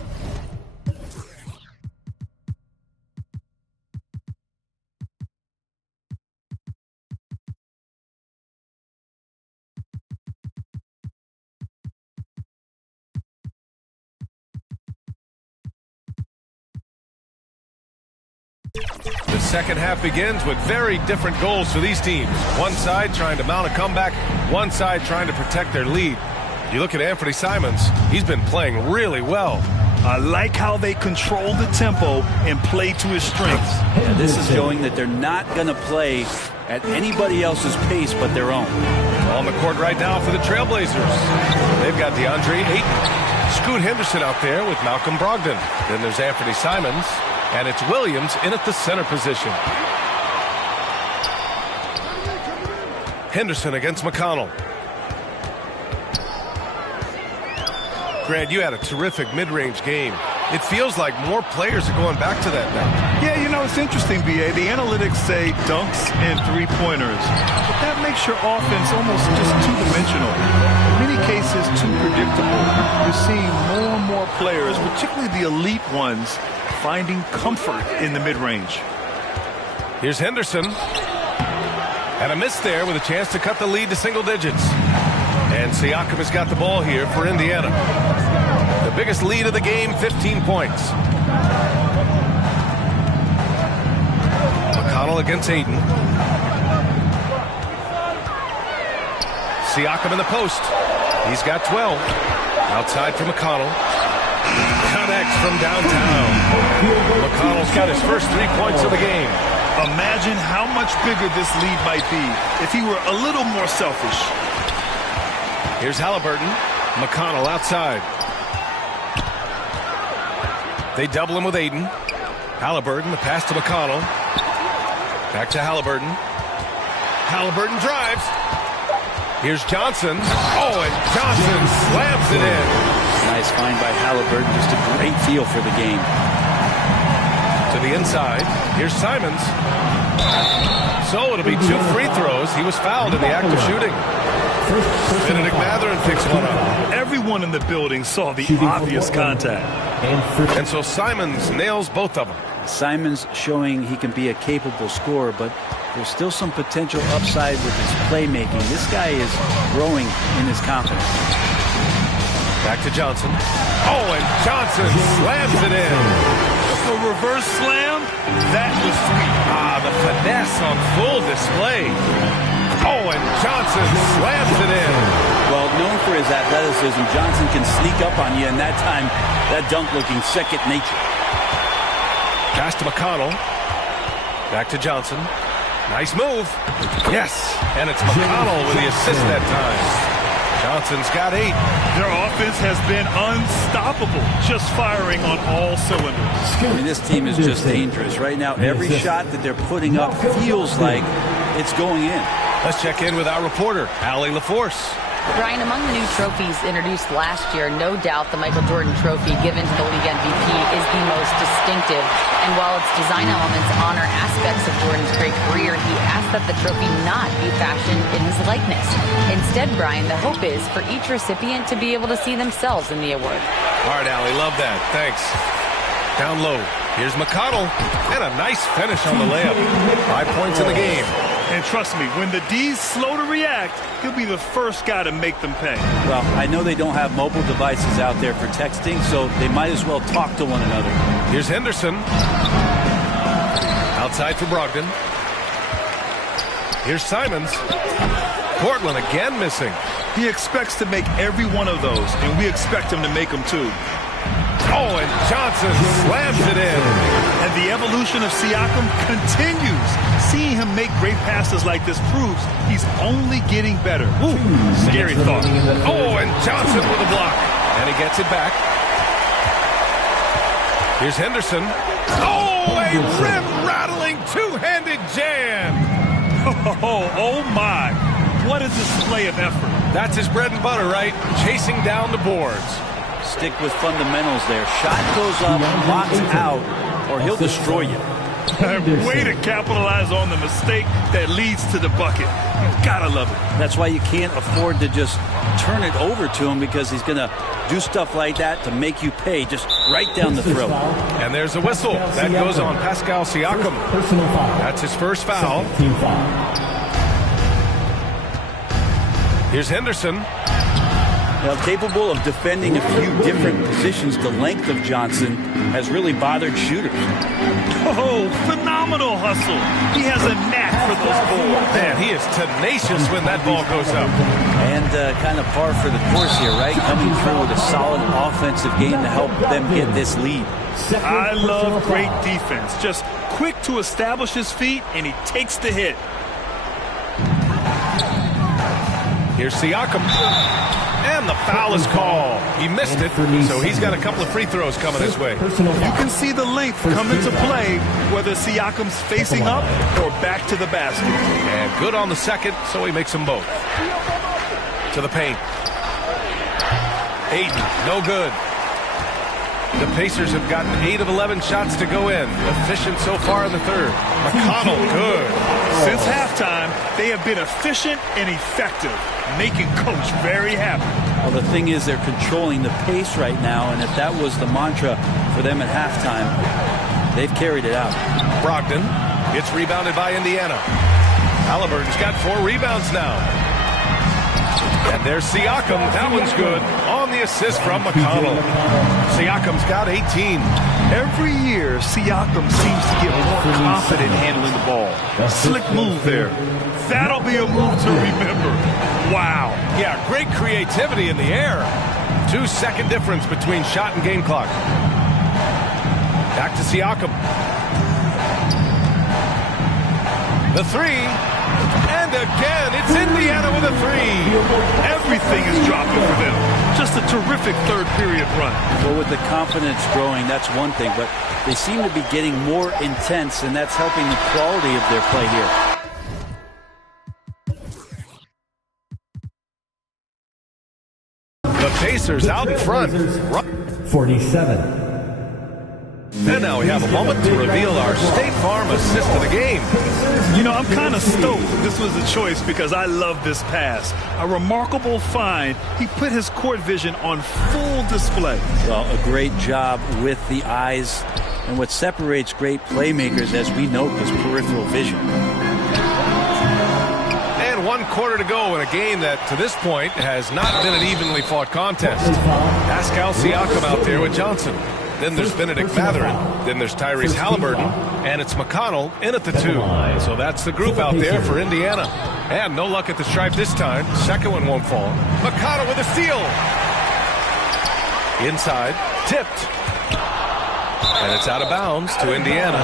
The second half begins with very different goals for these teams. One side trying to mount a comeback, one side trying to protect their lead. You look at Anthony Simons, he's been playing really well. I like how they control the tempo and play to his strengths. Yeah, this is showing that they're not going to play at anybody else's pace but their own. On the court right now for the Trailblazers. They've got DeAndre Ayton. Scoot Henderson out there with Malcolm Brogdon. Then there's Anthony Simons. And it's Williams in at the center position. Henderson against McConnell. Grant, you had a terrific mid-range game. It feels like more players are going back to that now. Yeah, you know, it's interesting, B.A. The analytics say dunks and three-pointers, but that makes your offense almost just two-dimensional. In many cases, too predictable. You're seeing more and more players, particularly the elite ones, finding comfort in the mid-range. Here's Henderson. And a miss there with a chance to cut the lead to single digits. And Siakam has got the ball here for Indiana. The biggest lead of the game, 15 points. McConnell against Ayton. Siakam in the post. He's got 12. Outside for McConnell. Connects from downtown. McConnell's got his first 3 points of the game. Imagine how much bigger this lead might be if he were a little more selfish. Here's Halliburton. McConnell outside. They double him with Ayton. Halliburton, the pass to McConnell. Back to Halliburton. Halliburton drives. Here's Johnson. Oh, and Johnson slams it in. Nice find by Halliburton. Just a great feel for the game. To the inside. Here's Simons. So it'll be 2 free throws. He was fouled in the act of shooting. Benedict Mathurin picks one up. Everyone in the building saw the obvious contact. And so Simons nails both of them. Simons showing he can be a capable scorer, but there's still some potential upside with his playmaking. This guy is growing in his confidence. Back to Johnson. Oh, and Johnson slams it in. A reverse slam? That was sweet. The finesse on full display. Oh, and Johnson slams it in. Well, known for his athleticism, Johnson can sneak up on you, and that time, that dunk looking second nature. Pass to McConnell. Back to Johnson. Nice move. Yes, and it's McConnell with the assist that time. Johnson's got 8. Their offense has been unstoppable, just firing on all cylinders. I mean, this team is just dangerous. Right now, every shot that they're putting up feels like it's going in. Let's check in with our reporter, Allie LaForce. Brian, among the new trophies introduced last year, no doubt the Michael Jordan Trophy given to the league MVP is the most distinctive. And while its design elements honor aspects of Jordan's great career, he asked that the trophy not be fashioned in his likeness. Instead, Brian, the hope is for each recipient to be able to see themselves in the award. All right, Allie, love that. Thanks. Down low. Here's McConnell. And a nice finish on the layup. 5 points in the game. And trust me, when the D's slow to react, he'll be the first guy to make them pay. Well, I know they don't have mobile devices out there for texting, so they might as well talk to one another. Here's Henderson. Outside for Brogdon. Here's Simons. Portland again missing. He expects to make every one of those, and we expect him to make them too. Oh, and Johnson slams it in. And the evolution of Siakam continues. Seeing him make great passes like this proves he's only getting better. Ooh, scary thought. Oh, and Johnson with a block. And he gets it back. Here's Henderson. Oh, a rim-rattling two-handed jam. Oh, my. What a display of effort. That's his bread and butter, right? Chasing down the boards. Stick with fundamentals there. Shot goes up, locks out, or he'll destroy you. Way to capitalize on the mistake that leads to the bucket. You gotta love it. That's why you can't afford to just turn it over to him, because he's going to do stuff like that to make you pay just right down the throat. And there's a whistle. That goes on Pascal Siakam. That's his first foul. Here's Henderson. Now, capable of defending a few different positions, the length of Johnson has really bothered shooters. Oh, phenomenal hustle. He has a knack for those balls. Man, he is tenacious when that ball goes up. And kind of par for the course here, right? Coming through with a solid offensive game to help them get this lead. I love great defense. Just quick to establish his feet, and he takes the hit. Here's Siakam. And the foul is called. He missed it, so he's got a couple of free throws coming his way. You can see the length come into play, whether Siakam's facing up or back to the basket. And good on the second, so he makes them both. To the paint. Ayton, no good. The Pacers have gotten 8 of 11 shots to go in. Efficient so far in the third. McConnell, good. Since halftime, they have been efficient and effective, making Coach very happy. Well, the thing is they're controlling the pace right now, and if that was the mantra for them at halftime, they've carried it out. Brogdon gets rebounded by Indiana. Halliburton's got 4 rebounds now. And there's Siakam. That one's good. On the assist from McConnell. Siakam's got 18. Every year, Siakam seems to get more confident handling the ball. Slick move there. That'll be a move to remember. Wow. Yeah, great creativity in the air. 2-second difference between shot and game clock. Back to Siakam. The 3. And again, it's Indiana with a 3. Everything is dropping for them. Just a terrific third period run. Well, with the confidence growing, that's one thing, but they seem to be getting more intense, and that's helping the quality of their play here. The Pacers out in front. 47. And now we have a moment to reveal our State Farm assist of the game. You know, I'm kind of stoked this was a choice because I love this pass. A remarkable find. He put his court vision on full display. Well, a great job with the eyes. And what separates great playmakers, as we note, is peripheral vision. And 1 quarter to go in a game that, to this point, has not been an evenly fought contest. Pascal Siakam out there with Johnson. Then there's Benedict Mathurin. Then there's Tyrese Halliburton. And it's McConnell in at the 2. So that's the group out there for Indiana. And no luck at the stripe this time. Second one won't fall. McConnell with a steal. Inside. Tipped. And it's out of bounds to Indiana.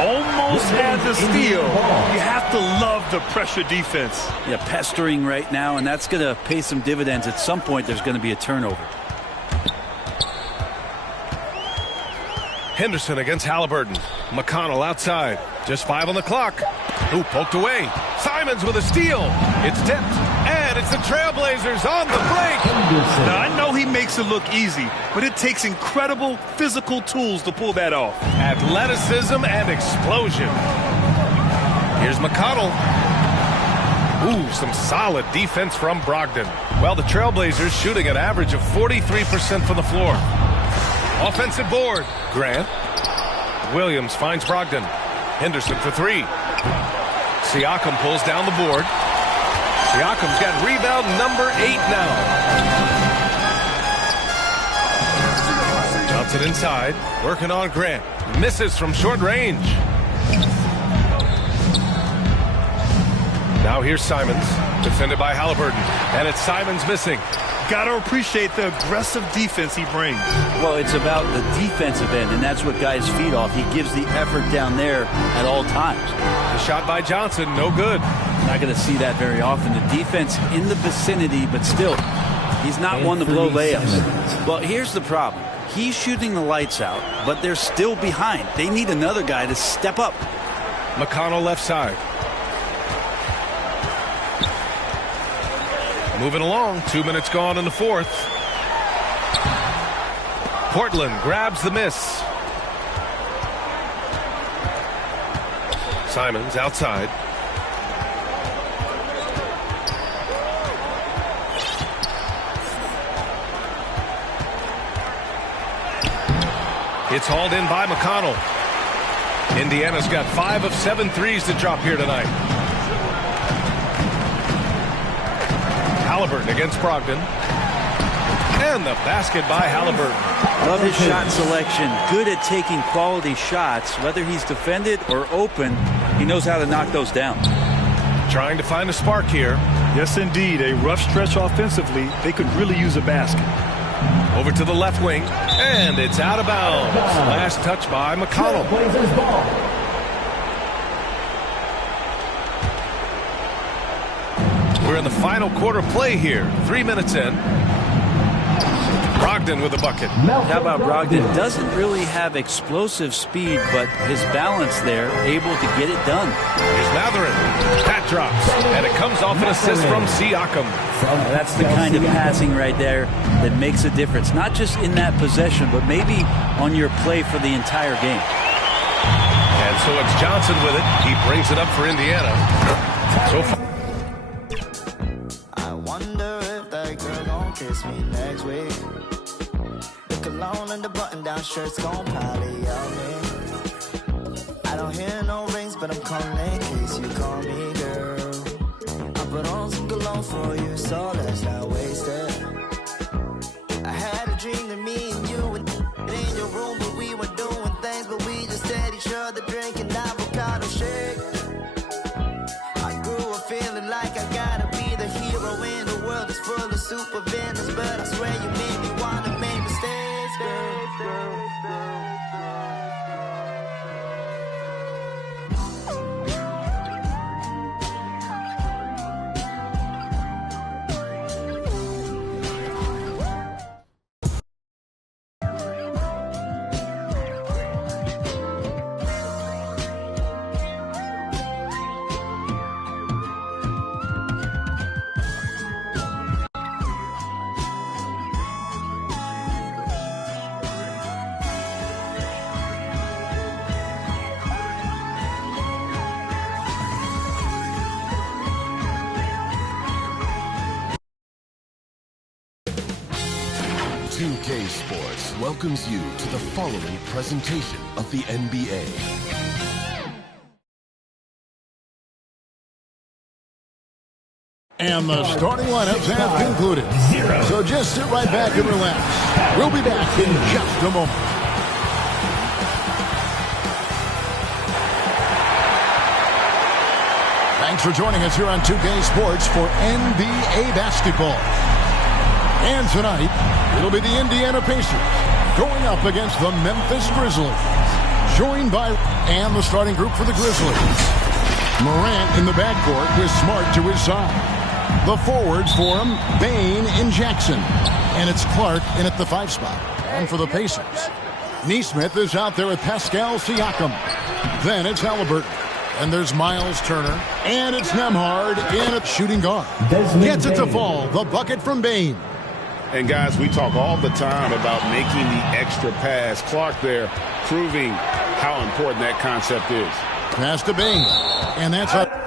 Almost had the steal. You have to love the pressure defense. Yeah, pestering right now, and that's going to pay some dividends. At some point, there's going to be a turnover. Henderson against Halliburton. McConnell outside. Just 5 on the clock. Ooh, poked away. Simons with a steal. It's tipped. And it's the Trailblazers on the break. Now, I know he makes it look easy, but it takes incredible physical tools to pull that off. Athleticism and explosion. Here's McConnell. Ooh, some solid defense from Brogdon. Well, the Trailblazers shooting an average of 43% from the floor. Offensive board. Grant. Williams finds Brogdon. Henderson for 3. Siakam pulls down the board. Siakam's got rebound number 8 now. Johnson inside. Working on Grant. Misses from short range. Now here's Simons. Defended by Halliburton. And it's Simons missing. Got to appreciate the aggressive defense he brings. Well, it's about the defensive end, and that's what guys feed off. He gives the effort down there at all times. The shot by Johnson, no good. Not going to see that very often. The defense in the vicinity, but still, he's not one to blow layups. Well, here's the problem. He's shooting the lights out, but they're still behind. They need another guy to step up. McConnell left side. Moving along, 2 minutes gone in the 4th. Portland grabs the miss. Simons outside. It's hauled in by McConnell. Indiana's got 5 of 7 threes to drop here tonight. Halliburton against Brogdon. And the basket by Halliburton. Love his shot selection. Good at taking quality shots. Whether he's defended or open, he knows how to knock those down. Trying to find a spark here. Yes, indeed. A rough stretch offensively. They could really use a basket. Over to the left wing. And it's out of bounds. Last touch by McConnell. We're in the final quarter play here. 3 minutes in. Brogdon with a bucket. How about Brogdon? Doesn't really have explosive speed, but his balance there, able to get it done. Here's Mathurin. That drops, and it comes off an assist from Siakam. That's the kind of passing right there that makes a difference. Not just in that possession, but maybe on your play for the entire game. And so it's Johnson with it. He brings it up for Indiana. So far. I wonder if that girl gon' kiss me next week. The cologne and the button-down shirt's gon' probably out me. I don't hear no rings, but I'm calling in case you call me, girl. I put on some cologne for you, so let's not waste it. I had a dream that me and you were in your room, but we were doing things, but we just had each other drinking avocado shake. I grew up feeling like I gotta be the hero in the world that's full of super villains, but I swear you made me wanna make mistakes, girl. Sports welcomes you to the following presentation of the NBA. And the starting lineups have concluded. So just sit right back and relax. We'll be back in just a moment. Thanks for joining us here on 2K Sports for NBA basketball. And tonight, it'll be the Indiana Pacers going up against the Memphis Grizzlies. Joined by and the starting group for the Grizzlies. Morant in the backcourt with Smart to his side. The forwards for him, Bane and Jackson. And it's Clark in at the 5 spot. And for the Pacers, Nesmith is out there with Pascal Siakam. Then it's Halliburton. And there's Miles Turner. And it's Nembhard in at shooting guard. Gets it to fall. The bucket from Bane. And, guys, we talk all the time about making the extra pass. Clark there proving how important that concept is. Pass to Bane. And that's a...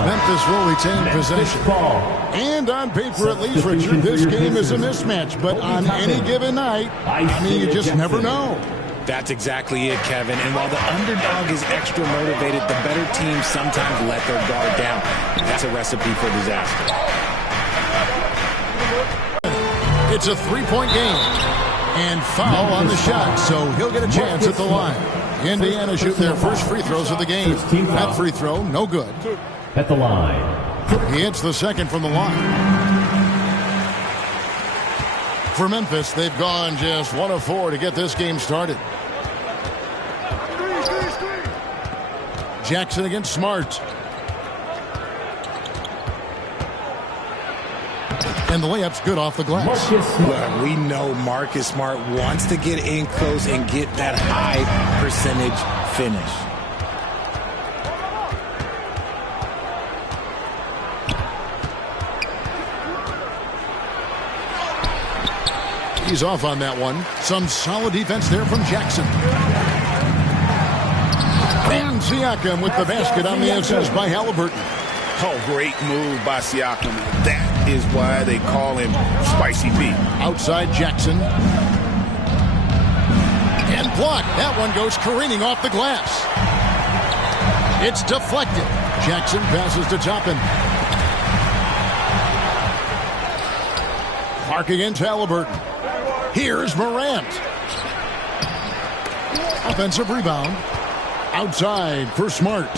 Memphis will retain possession. And on paper, at least, Richard, this game is a mismatch. But on any given night, I mean, you just never know. That's exactly it, Kevin. And while the underdog is extra motivated, the better teams sometimes let their guard down. That's a recipe for disaster. It's a three-point game. And foul on the shot, so he'll get a chance at the line. Indiana shoot their first free throws of the game. That free throw, no good. At the line. He hits the second from the line. For Memphis, they've gone just 1 of 4 to get this game started. Jackson against Smart. And the layup's good off the glass. Look, we know Marcus Smart wants to get in close and get that high percentage finish. He's off on that one. Some solid defense there from Jackson. And Siakam with the basket on the assist by Halliburton. Oh, great move by Siakam. That is why they call him Spicy Pete. Outside Jackson. And blocked. That one goes careening off the glass. It's deflected. Jackson passes to Toppin. Clark against Halliburton. Here's Morant. Offensive rebound. Outside for Smart.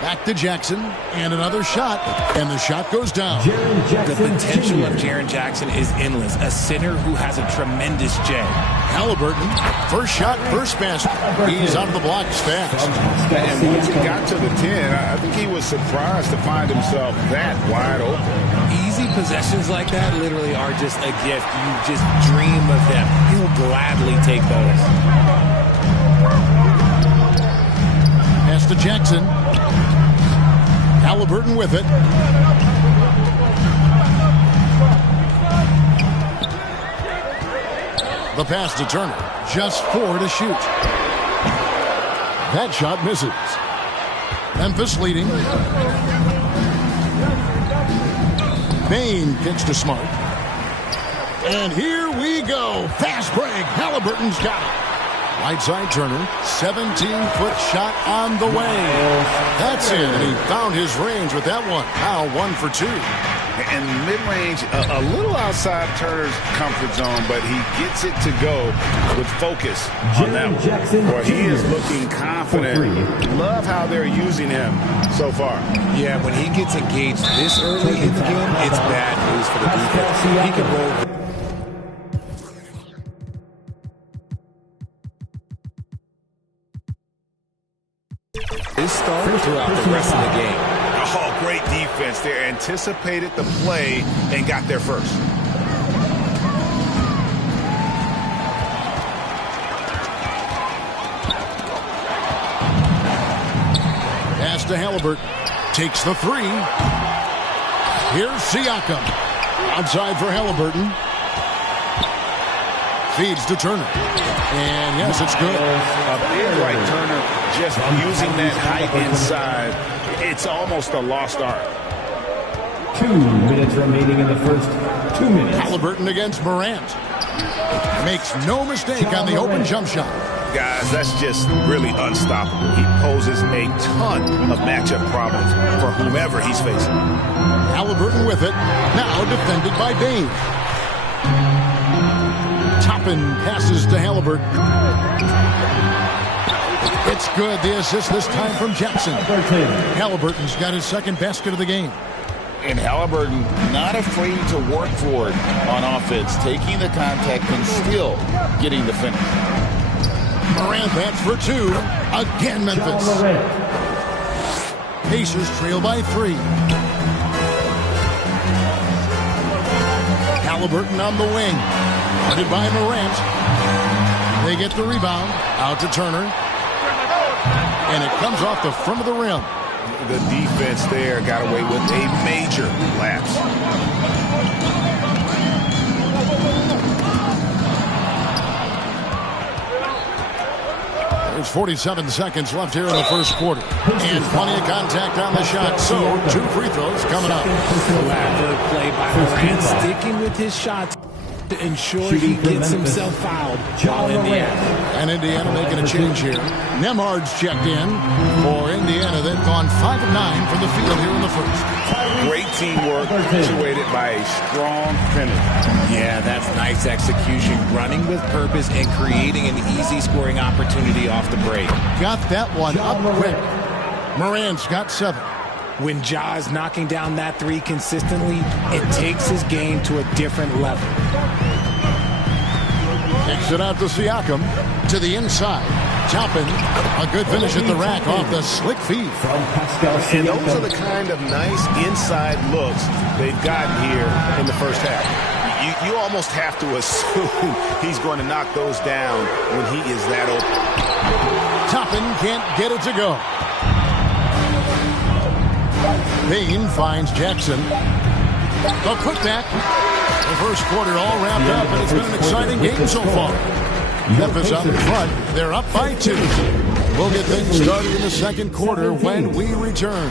Back to Jackson, and another shot, and the shot goes down. The potential of Jaren Jackson is endless. A center who has a tremendous J. Halliburton, first shot, first basket. He's out of the blocks fast. And once he got to the 10, I think he was surprised to find himself that wide open. Easy possessions like that literally are just a gift. You just dream of them. He'll gladly take those. Pass to Jackson. Halliburton with it. The pass to Turner. Just 4 to shoot. That shot misses. Memphis leading. Bane kicks to Smart. And here we go. Fast break. Halliburton's got it. Right side Turner, 17-foot shot on the way. That's it, and he found his range with that one. Now 1 for 2. And mid-range, a little outside Turner's comfort zone, but he gets it to go with focus on that one. Boy, he is looking confident. Love how they're using him so far. Yeah, when he gets engaged this early in the game, it's bad news for the defense. He can roll. His start throughout the rest of the game. Oh, great defense there. Anticipated the play and got there first. Pass to Halliburton. Takes the 3. Here's Siakam. Outside for Halliburton. Feeds to Turner. And yes, it's good. A big right Turner just using that height inside. It's almost a lost art. 2 minutes remaining in the first 2 minutes. Halliburton against Morant. Makes no mistake on the open jump shot. Guys, that's just really unstoppable. He poses a ton of matchup problems for whomever he's facing. Halliburton with it. Now defended by Bane. Toppin passes to Halliburton. It's good. The assist this time from Jackson. Halliburton's got his second basket of the game. And Halliburton not afraid to work for it on offense, taking the contact and still getting the finish. Morant bats for 2. Again, Memphis. Pacers trail by 3. Halliburton on the wing. Guarded by Morant. They get the rebound. Out to Turner. And it comes off the front of the rim. The defense there got away with a major lapse. There's 47 seconds left here in the first quarter. And plenty of contact on the shot. So 2 free throws coming up. Clever play by Morant, sticking with his shots to ensure he gets himself fouled while Indiana. And Indiana making a change here. Nembhard's checked in for Indiana. They've gone 5 of 9 from the field here in the first. Great teamwork, punctuated by a strong finish. Yeah, that's nice execution. Running with purpose and creating an easy scoring opportunity off the break. Got that one up quick. Morant's got 7. When Ja is knocking down that 3 consistently, it takes his game to a different level. Kicks it out to Siakam. To the inside. Toppin. A good finish at the rack off the slick feed. And those are the kind of nice inside looks they've gotten here in the first half. You almost have to assume he's going to knock those down when he is that open. Toppin can't get it to go. Bane finds Jackson. The putback. The first quarter all wrapped up, and it's been an exciting game so far. Memphis out in front. They're up by 2. We'll get things started in the second quarter when we return.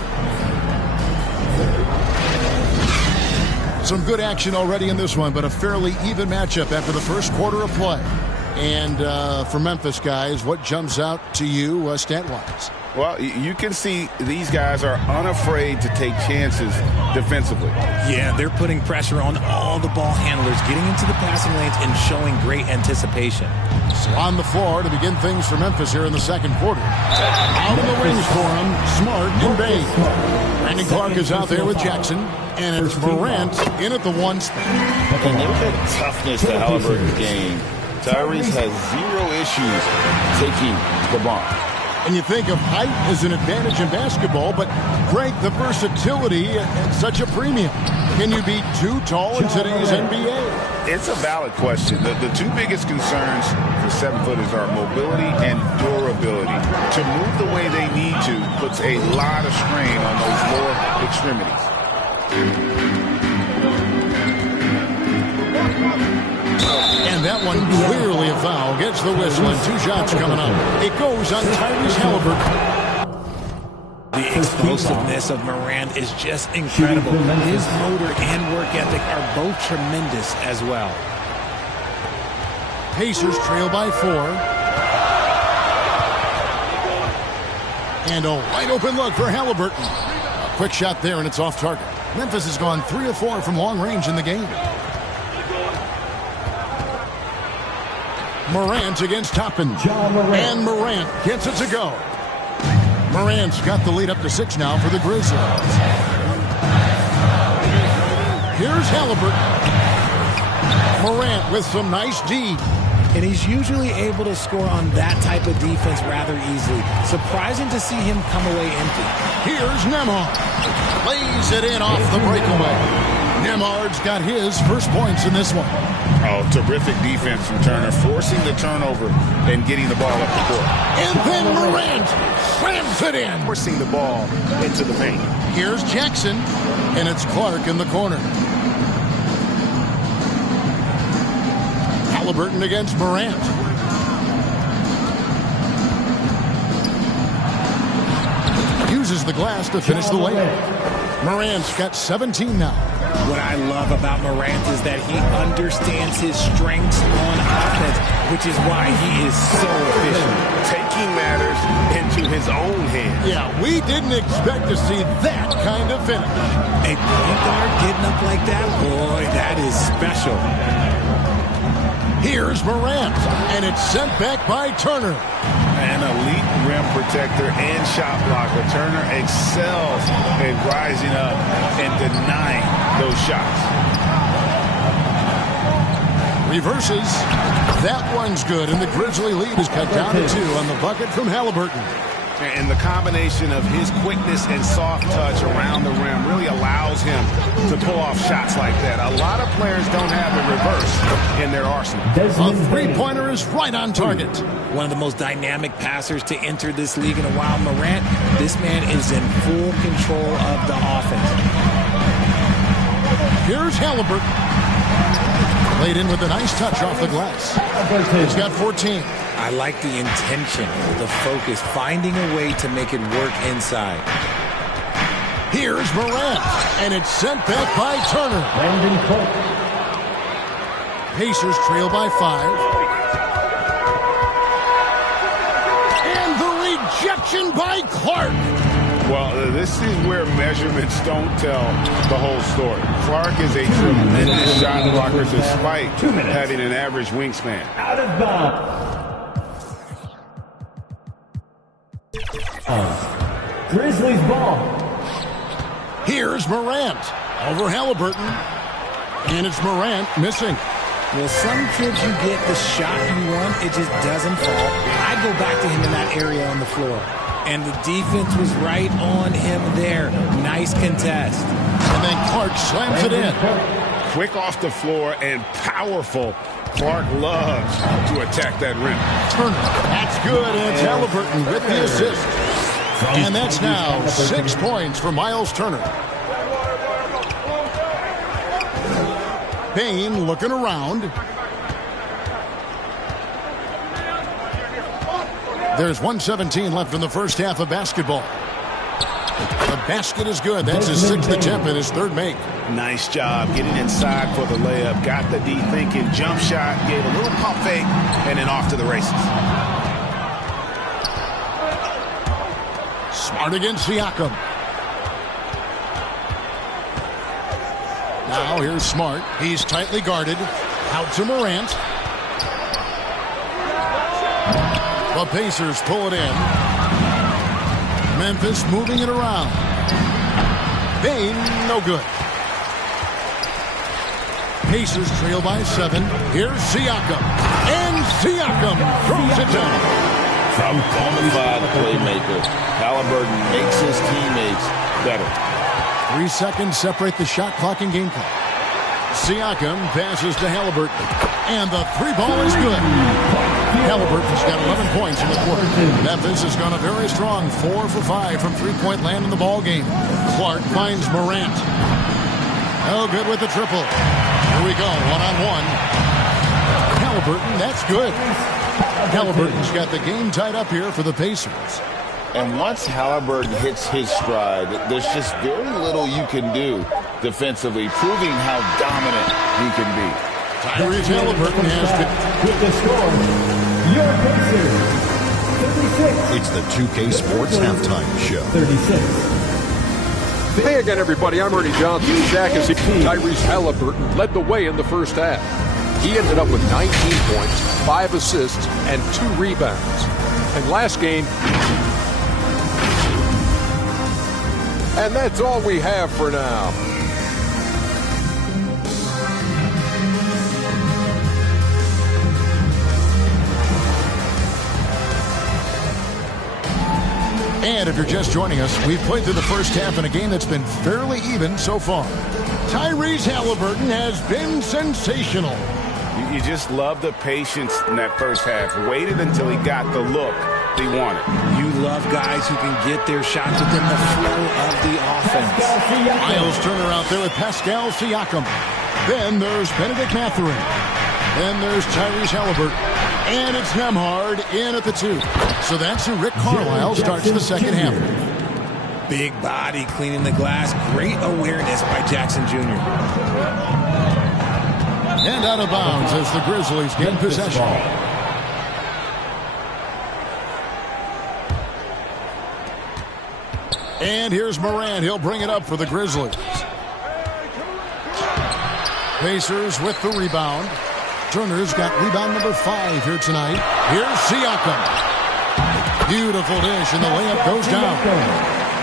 Some good action already in this one, but a fairly even matchup after the first quarter of play. And for Memphis guys, what jumps out to you stat-wise? Well, you can see these guys are unafraid to take chances defensively. Yeah, they're putting pressure on all the ball handlers, getting into the passing lanes and showing great anticipation. So on the floor to begin things for Memphis here in the second quarter. Out in the wings for him, Smart and Bain. Brandon Clark is out there with Jackson. And it's Morant in at the one spot. And there's a toughness to Halliburton's game. Tyrese has zero issues taking the ball. And you think of height as an advantage in basketball, but Greg, the versatility at such a premium. Can you be too tall in today's NBA? It's a valid question. The two biggest concerns for 7-footers are mobility and durability. To move the way they need to puts a lot of strain on those lower extremities. And that one clearly a foul. Gets the whistle and 2 shots coming up. It goes on Tyrese Halliburton. The explosiveness of Morant is just incredible. His motor and work ethic are both tremendous as well. Pacers trail by 4. And a wide open look for Halliburton. A quick shot there and it's off target. Memphis has gone 3 of 4 from long range in the game. Morant against Toppin. And Morant gets it to go. Morant's got the lead up to 6 now for the Grizzlies. Here's Halliburton. Morant with some nice D. And he's usually able to score on that type of defense rather easily. Surprising to see him come away empty. Here's Nembhard. Lays it in off the breakaway. Nembhard's got his first points in this one. Oh, terrific defense from Turner, forcing the turnover and getting the ball up the court. And then Morant slams it in. Forcing the ball into the paint. Here's Jackson, and it's Clark in the corner. Halliburton against Morant. Uses the glass to finish the layup. Morant's got 17 now. What I love about Morant is that he understands his strengths on offense, which is why he is so efficient. Taking matters into his own hands. Yeah, we didn't expect to see that kind of finish. A point guard getting up like that, boy, that is special. Here's Morant, and it's sent back by Turner. An elite rim protector and shot blocker. Turner excels in rising up and denying those shots. Reverses. That one's good, and the Grizzly lead is cut down to 2 on the bucket from Halliburton. And the combination of his quickness and soft touch around the rim really allows him to pull off shots like that. A lot of players don't have the reverse in their arsenal. A three-pointer is right on target. One of the most dynamic passers to enter this league in a while. Morant, this man is in full control of the offense. Here's Halliburton. Laid in with a nice touch off the glass. He's got 14. I like the intention, the focus, finding a way to make it work inside. Here's Morant, and it's sent back by Turner. Brandon Clark. Pacers trail by 5. And the rejection by Clark. Well, this is where measurements don't tell the whole story. Clark is a tremendous shot blocker despite having an average wingspan. Out of bounds. Grizzlies ball. Here's Morant over Halliburton. And it's Morant missing. Well, some kids, you get the shot you want, it just doesn't fall. I'd go back to him in that area on the floor. And the defense was right on him there. Nice contest. And then Clark slams it in. Quick off the floor and powerful. Clark loves to attack that rim. Turner, that's good. And it's Halliburton with the assist. And that's now 6 points for Miles Turner. Payne looking around. There's 1:17 left in the first half of basketball. The basket is good. That's his 6th attempt and his 3rd make. Nice job getting inside for the layup. Got the D thinking. Jump shot. Gave a little pump fake. And then off to the races. Smart against Siakam. Now here's Smart. He's tightly guarded. Out to Morant. The Pacers pull it in. Memphis moving it around. Bane, no good. Pacers trail by 7. Here's Siakam. And Siakam throws it down. A bona fide playmaker. Halliburton makes his teammates better. 3 seconds separate the shot clock and game clock. Siakam passes to Halliburton. And the 3-ball is good. Halliburton's got 11 points in the quarter. Memphis has gone a very strong 4 for 5 from 3-point land in the ball game. Clark finds Morant. Oh, good with the triple. Here we go, one-on-one. Halliburton, that's good. Halliburton's got the game tied up here for the Pacers. And once Halliburton hits his stride, there's just very little you can do defensively, proving how dominant he can be. Tyrese Halliburton has been... With the score, your Pacers, 36. It's the 2K Sports Halftime Show. 36. Hey again, everybody. I'm Ernie Johnson. Shaq is Tyrese Halliburton led the way in the first half. He ended up with 19 points, 5 assists, and 2 rebounds. And last game... And that's all we have for now. And if you're just joining us, we've played through the first half in a game that's been fairly even so far. Tyrese Halliburton has been sensational. You just love the patience in that first half. Waited until he got the look he wanted. You love guys who can get their shots within the flow of the offense. Miles Turner out there with Pascal Siakam. Then there's Benedict Mathurin. Then there's Tyrese Halliburton. And it's Nembhard in at the 2. So that's who Rick Carlisle starts the second half. Big body cleaning the glass. Great awareness by Jackson Jr. And out of bounds as the Grizzlies gain possession. And here's Morant. He'll bring it up for the Grizzlies. Pacers with the rebound. Turner's got rebound number 5 here tonight. Here's Siakam. Beautiful dish, and the layup goes down.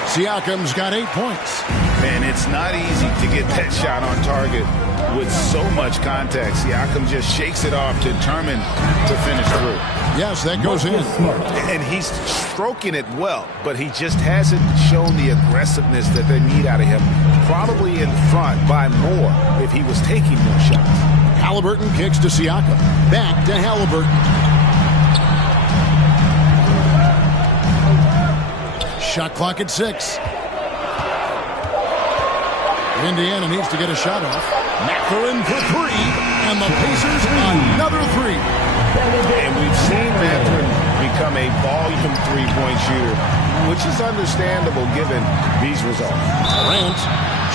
Siakam's got 8 points. Man, it's not easy to get that shot on target with so much contact. Siakam just shakes it off, determined to finish through. Yes, that goes in. And he's stroking it well, but he just hasn't shown the aggressiveness that they need out of him. Probably in front by more if he was taking more shots. Halliburton kicks to Siakam. Back to Halliburton. Shot clock at 6. Indiana needs to get a shot off. Mathurin for 3. And the Pacers another 3. And we've seen Mathurin become a volume three-point shooter, which is understandable given these results. Durant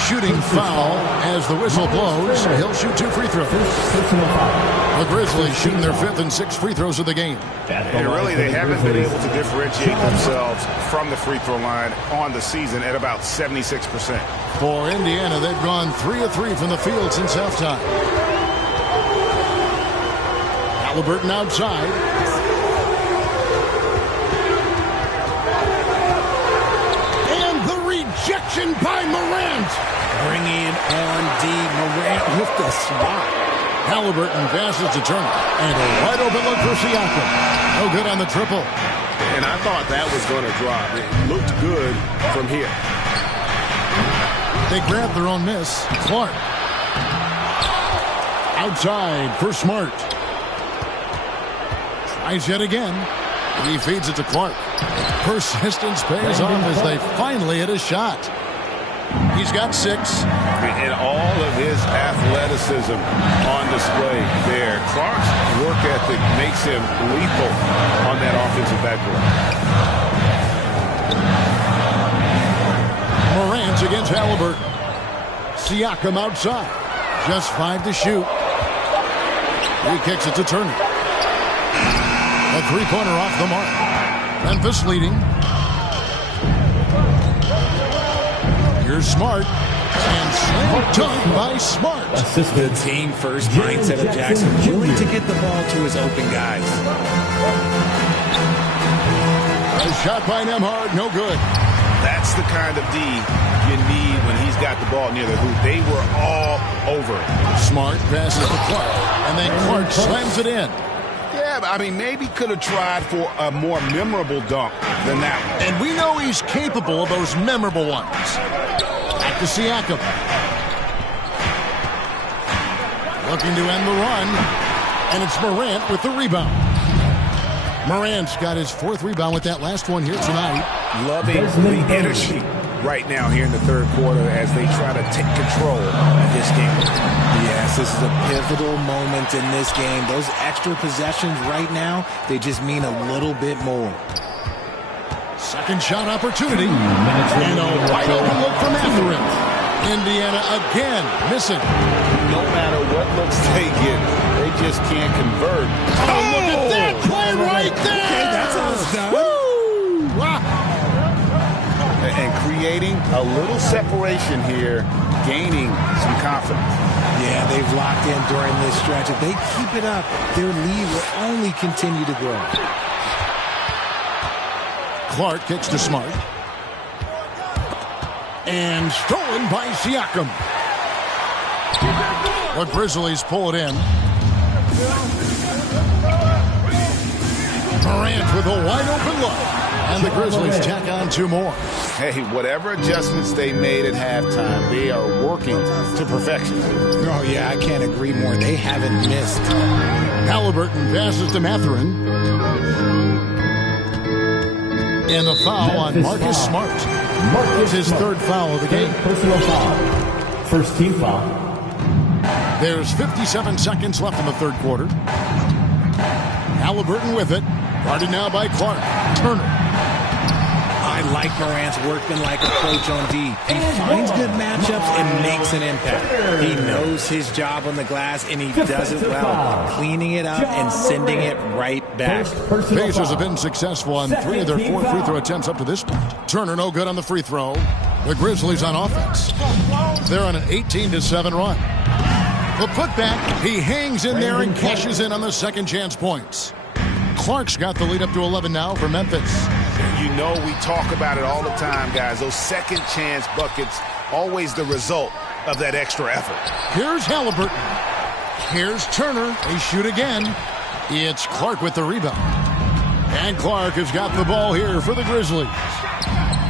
shooting foul as the whistle blows. He'll shoot 2 free throws. The Grizzlies shooting their 5th and 6th free throws of the game. And really, they haven't been able to differentiate themselves from the free throw line on the season at about 76%. For Indiana, they've gone 3 of 3 from the field since halftime. Halliburton outside. And the rejection by Morant. Bringing on D. Morant with the spot. Halliburton passes to Turner. And a wide open look for Siakam. No good on the triple. And I thought that was going to drop. It looked good from here. They grab their own miss. Clark. Outside for Smart. Tries yet again. He feeds it to Clark. Persistence pays off as they finally hit a shot. He's got 6. And all of his athleticism on display there. Clark's work ethic makes him lethal on that offensive backboard. Morant against Halliburton. Siakam outside. Just 5 to shoot. He kicks it to Turner. A three-pointer off the mark. Memphis leading. Here's Smart. And slam dunk by Smart. The team first mindset of Jackson. Willing to get the ball to his open guys. A shot by Nembhard. No good. That's the kind of D you need when he's got the ball near the hoop. They were all over it. Smart passes to Clark. And then Clark slams it in. Yeah, I mean, maybe could have tried for a more memorable dunk than that one. And we know he's capable of those memorable ones. Back to Siakam. Looking to end the run. And it's Morant with the rebound. Morant's got his 4th rebound with that last one here tonight. Loving the energy right now here in the third quarter as they try to take control of this game. Yes, this is a pivotal moment in this game. Those extra possessions right now, they just mean a little bit more. Second shot opportunity. And a wide open look from Mathurin. Indiana again missing. No matter what looks they get, they just can't convert. Oh, look at that play right there! Okay, that's how it's done. Woo! Wow. And creating a little separation here, gaining some confidence. Yeah, they've locked in during this stretch. If they keep it up, their lead will only continue to grow. Clark kicks to Smart. And stolen by Siakam. The Grizzlies pull it in. Morant with a wide open look. And the Grizzlies tack on 2 more. Hey, whatever adjustments they made at halftime, they are working to perfection. Oh, yeah, I can't agree more. They haven't missed. Halliburton passes to Mathurin. And the foul on Marcus Smart. It's his 3rd foul of the game. Personal foul. First team foul. There's 57 seconds left in the third quarter. Halliburton with it. Guarded now by Clark. Turner. I like Morant's workmanlike approach on D. He finds good matchups and makes an impact. He knows his job on the glass, and he does it well, cleaning it up and sending it right back. Pacers have been successful on 3 of their 4 free throw attempts up to this point. Turner no good on the free throw. The Grizzlies on offense. They're on an 18-7 run. The putback, he hangs in there and cashes in on the second chance points. Clark's got the lead up to 11 now for Memphis. You know we talk about it all the time, guys. Those second chance buckets, always the result of that extra effort. Here's Halliburton. Here's Turner. They shoot again. It's Clark with the rebound. And Clark has got the ball here for the Grizzlies.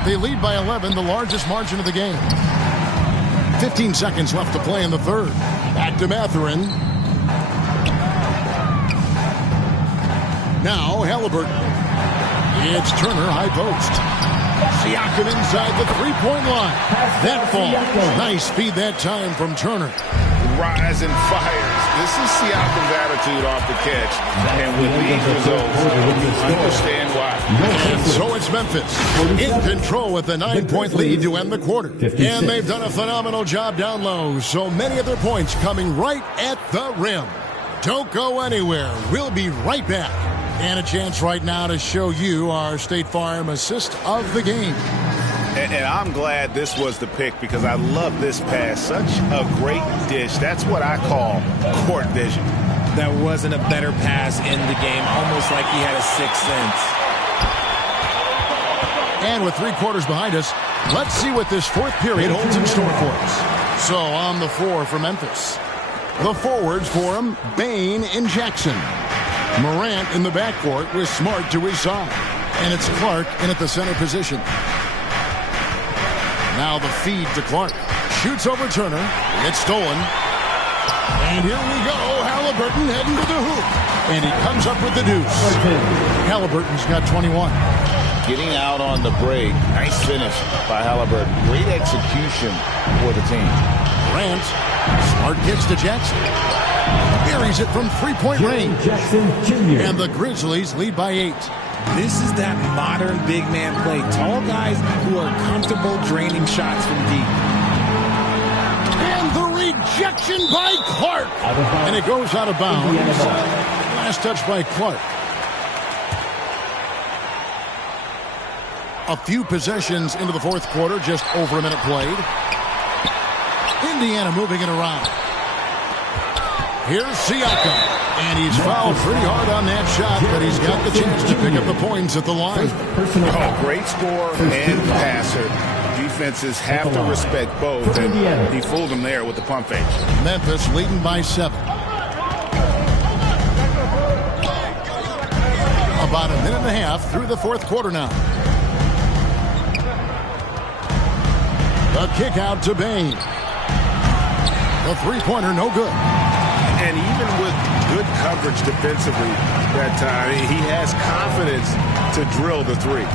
They lead by 11, the largest margin of the game. 15 seconds left to play in the third. Back to Mathurin. Now Halliburton. It's Turner, high post. Siakam inside the three-point line. That falls. Nice feed that time from Turner. Rise and fires. This is Siakam's attitude off the catch. And with these results, you understand why. And so it's Memphis in control with the 9-point lead to end the quarter. And they've done a phenomenal job down low. So many of their points coming right at the rim. Don't go anywhere. We'll be right back. And a chance right now to show you our State Farm assist of the game. And I'm glad this was the pick because I love this pass. Such a great dish. That's what I call court vision. That wasn't a better pass in the game. Almost like he had a sixth sense. And with 3 quarters behind us, let's see what this fourth period holds in store for us. So on the floor for Memphis. The forwards for him, Bane and Jackson. Morant in the backcourt with Smart to his side. And it's Clark in at the center position. Now the feed to Clark. Shoots over Turner. It's stolen. And here we go. Halliburton heading to the hoop. And he comes up with the deuce. Halliburton's got 21. Getting out on the break. Nice finish by Halliburton. Great execution for the team. Grant. Smart gets to Jackson. Buries it from 3-point range. Jackson Jr. And the Grizzlies lead by 8. This is that modern big man play. Tall guys who are comfortable draining shots from deep. And the rejection by Clark. And it goes out of bounds. Last touch by Clark. A few possessions into the fourth quarter, just over a minute played. Indiana moving it around. Here's Siakam. And he's fouled pretty hard on that shot, but he's got the chance to pick up the points at the line. Oh, great scorer and passer. Defenses have to respect both, and he fooled them there with the pump fake. Memphis leading by 7. About a minute and a half through the fourth quarter now. The kick out to Bane. The three-pointer no good. And even with good coverage defensively that time, he has confidence to drill the three.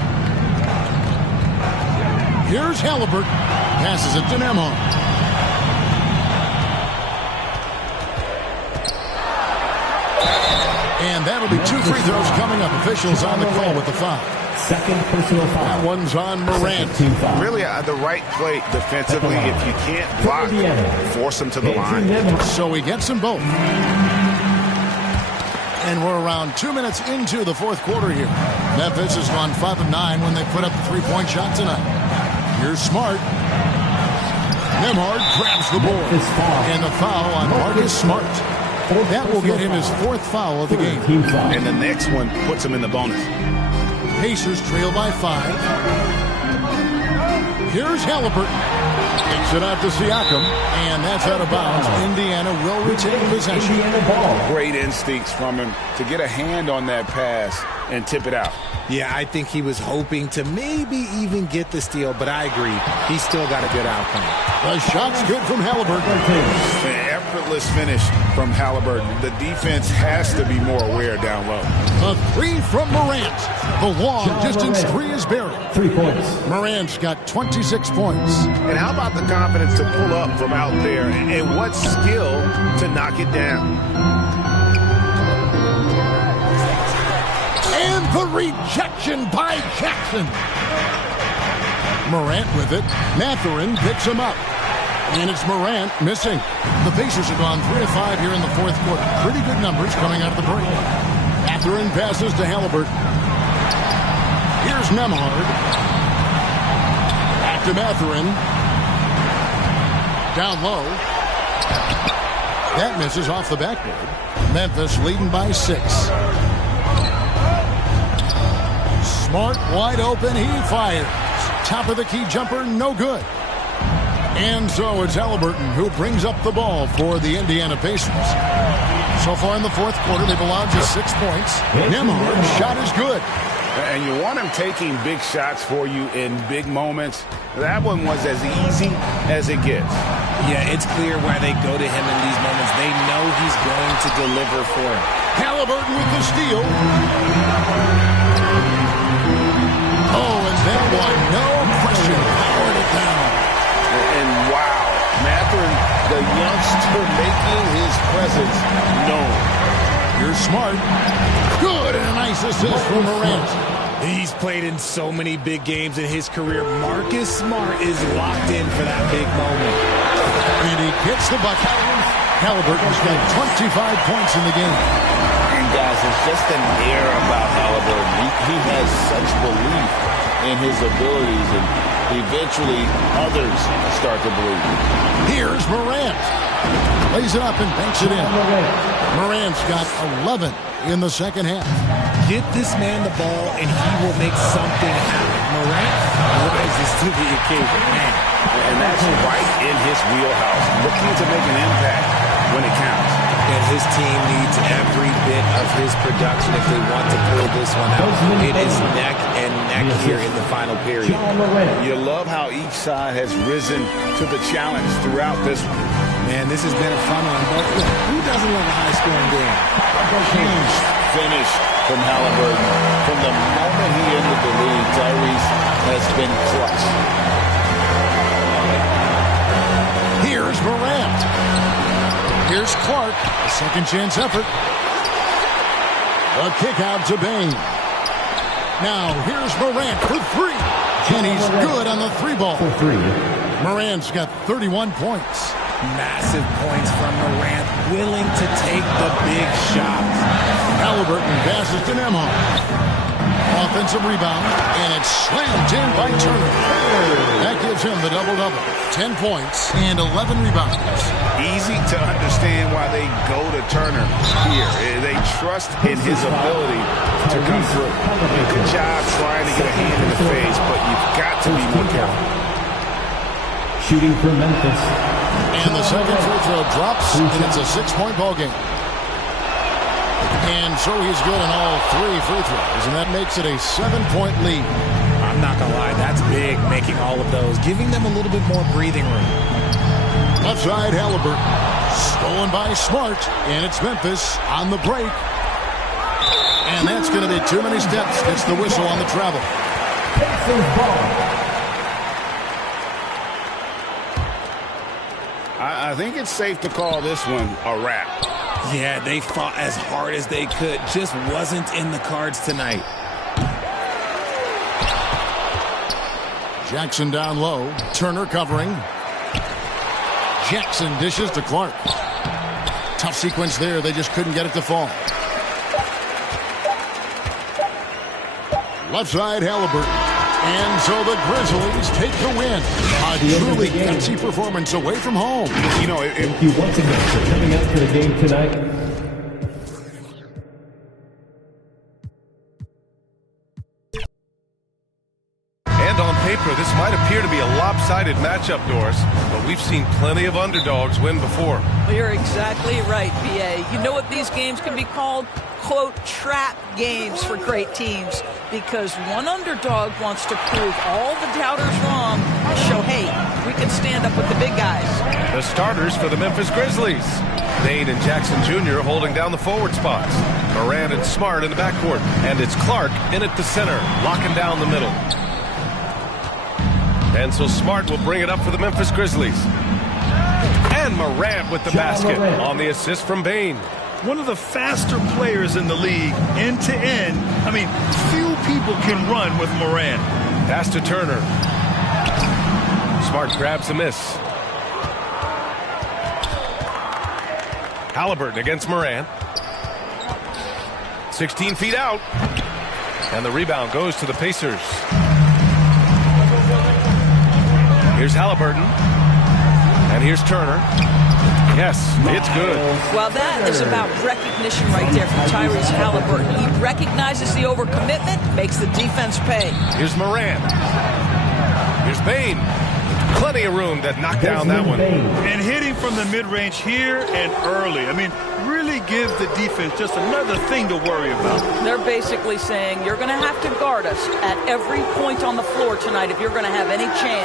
Here's Halliburton. Passes it to Nembhard. And that'll be 2 free throws coming up. Officials on the call with the foul. Second personal foul. That one's on Morant. Really, the right play defensively. If you can't block, force him to the line. So he gets them both. And we're around 2 minutes into the fourth quarter here. Memphis has gone 5 of 9 when they put up the three-point shot tonight. Here's Smart. Nembhard grabs the board. And the foul on Marcus Smart. That will get him his 4th foul of the game. And the next one puts him in the bonus. Pacers trail by 5. Here's Halliburton. Takes it out to Siakam, and that's out of bounds. Indiana will retain possession. Great instincts from him to get a hand on that pass and tip it out. Yeah, I think he was hoping to maybe even get the steal, but I agree. He's still got a good outcome. The shot's good from Halliburton. An effortless finish from Halliburton. The defense has to be more aware down low. A 3 from Morant. The long-distance 3 is buried. 3 points. Morant's got 26 points. And how about the confidence to pull up from out there, and what skill to knock it down. And the rejection by Jackson. Morant with it. Mathurin picks him up. And it's Morant missing. The Pacers have gone 3 of 5 here in the fourth quarter. Pretty good numbers coming out of the break. Mathurin passes to Halliburton. Here's Nembhard. Back to Mathurin. Down low. That misses off the backboard. Memphis leading by 6. Smart wide open. He fires. Top of the key jumper. No good. And so it's Halliburton who brings up the ball for the Indiana Pacers. So far in the fourth quarter, they've allowed just 6 points. Nembhard's shot is good. And you want him taking big shots for you in big moments. That one was as easy as it gets. Yeah, it's clear why they go to him in these moments. They know he's going to deliver for him. Halliburton with the steal. Oh, and that one, no question, powered it down. And wow, Mathurin, the youngster making his presence known. You're Smart. Good, and a nice assist from Morant. He's played in so many big games in his career. Marcus Smart is locked in for that big moment. And he gets the bucket. Halliburton's got 25 points in the game. And guys, there's just an air about Halliburton. He has such belief in his abilities, and eventually others start to believe. Here's Morant. Lays it up and banks it in. Morant's got 11 in the second half. Get this man the ball, and he will make something happen. Morant rises to the occasion, man. And that's right in his wheelhouse, looking to make an impact when it counts. And his team needs every bit of his production if they want to pull this one out. It is neck and neck here in the final period. You love how each side has risen to the challenge throughout this one. Man, this has been a fun one, but who doesn't love a high-scoring game? Huge finish from Halliburton. From the moment he entered the league, Tyrese has been clutch. Here's Morant. Here's Clark. A second chance effort. A kick out to Bane. Now here's Morant for three. And he's good on the three ball. Morant's got 31 points. Massive points from Morant, willing to take the big shots. Halliburton passes to Nembhard. Offensive rebound, and it's slammed in by Turner. That gives him the double-double. 10 points and 11 rebounds. Easy to understand why they go to Turner here. They trust in his ability to come through. Good job trying to get a hand in the face, but you've got to be more careful. Shooting for Memphis. And the second free throw drops, and it's a 6-point ball game. And so he's good on all 3 free throws, and that makes it a 7-point lead. I'm not going to lie, that's big, making all of those, giving them a little bit more breathing room. Left side, Halliburton. Stolen by Smart, and it's Memphis on the break. And that's going to be too many steps. Gets the whistle on the travel. I think it's safe to call this one a wrap. Yeah, they fought as hard as they could. Just wasn't in the cards tonight. Jackson down low. Turner covering. Jackson dishes to Clark. Tough sequence there. They just couldn't get it to fall. Left side, Halliburton. And so the Grizzlies take the win. A truly gutsy performance away from home. You know, thank you once again for coming out to the game tonight. And on paper, this might appear to be a lopsided matchup, Doris, but we've seen plenty of underdogs win before. Well, you're exactly right, B.A. You know what these games can be called? Quote, trap games for great teams, because one underdog wants to prove all the doubters wrong and show, hey, we can stand up with the big guys. The starters for the Memphis Grizzlies. Bane and Jackson Jr. holding down the forward spots. Morant and Smart in the backcourt. And it's Clark in at the center, locking down the middle. And so Smart will bring it up for the Memphis Grizzlies. And Morant with the basket on the assist from Bane. One of the faster players in the league, end to end. I mean, few people can run with Morant. Pass to Turner. Smart grabs a miss. Halliburton against Morant. 16 feet out. And the rebound goes to the Pacers. Here's Halliburton. And here's Turner. Yes, it's good. Well, that is about recognition right there from Tyrese Halliburton. He recognizes the overcommitment, makes the defense pay. Here's Morant. Here's Bane. Plenty of room to knock down that one. And hitting from the mid-range here and early. I mean, really gives the defense just another thing to worry about. They're basically saying you're going to have to guard us at every point on the floor tonight if you're going to have any chance.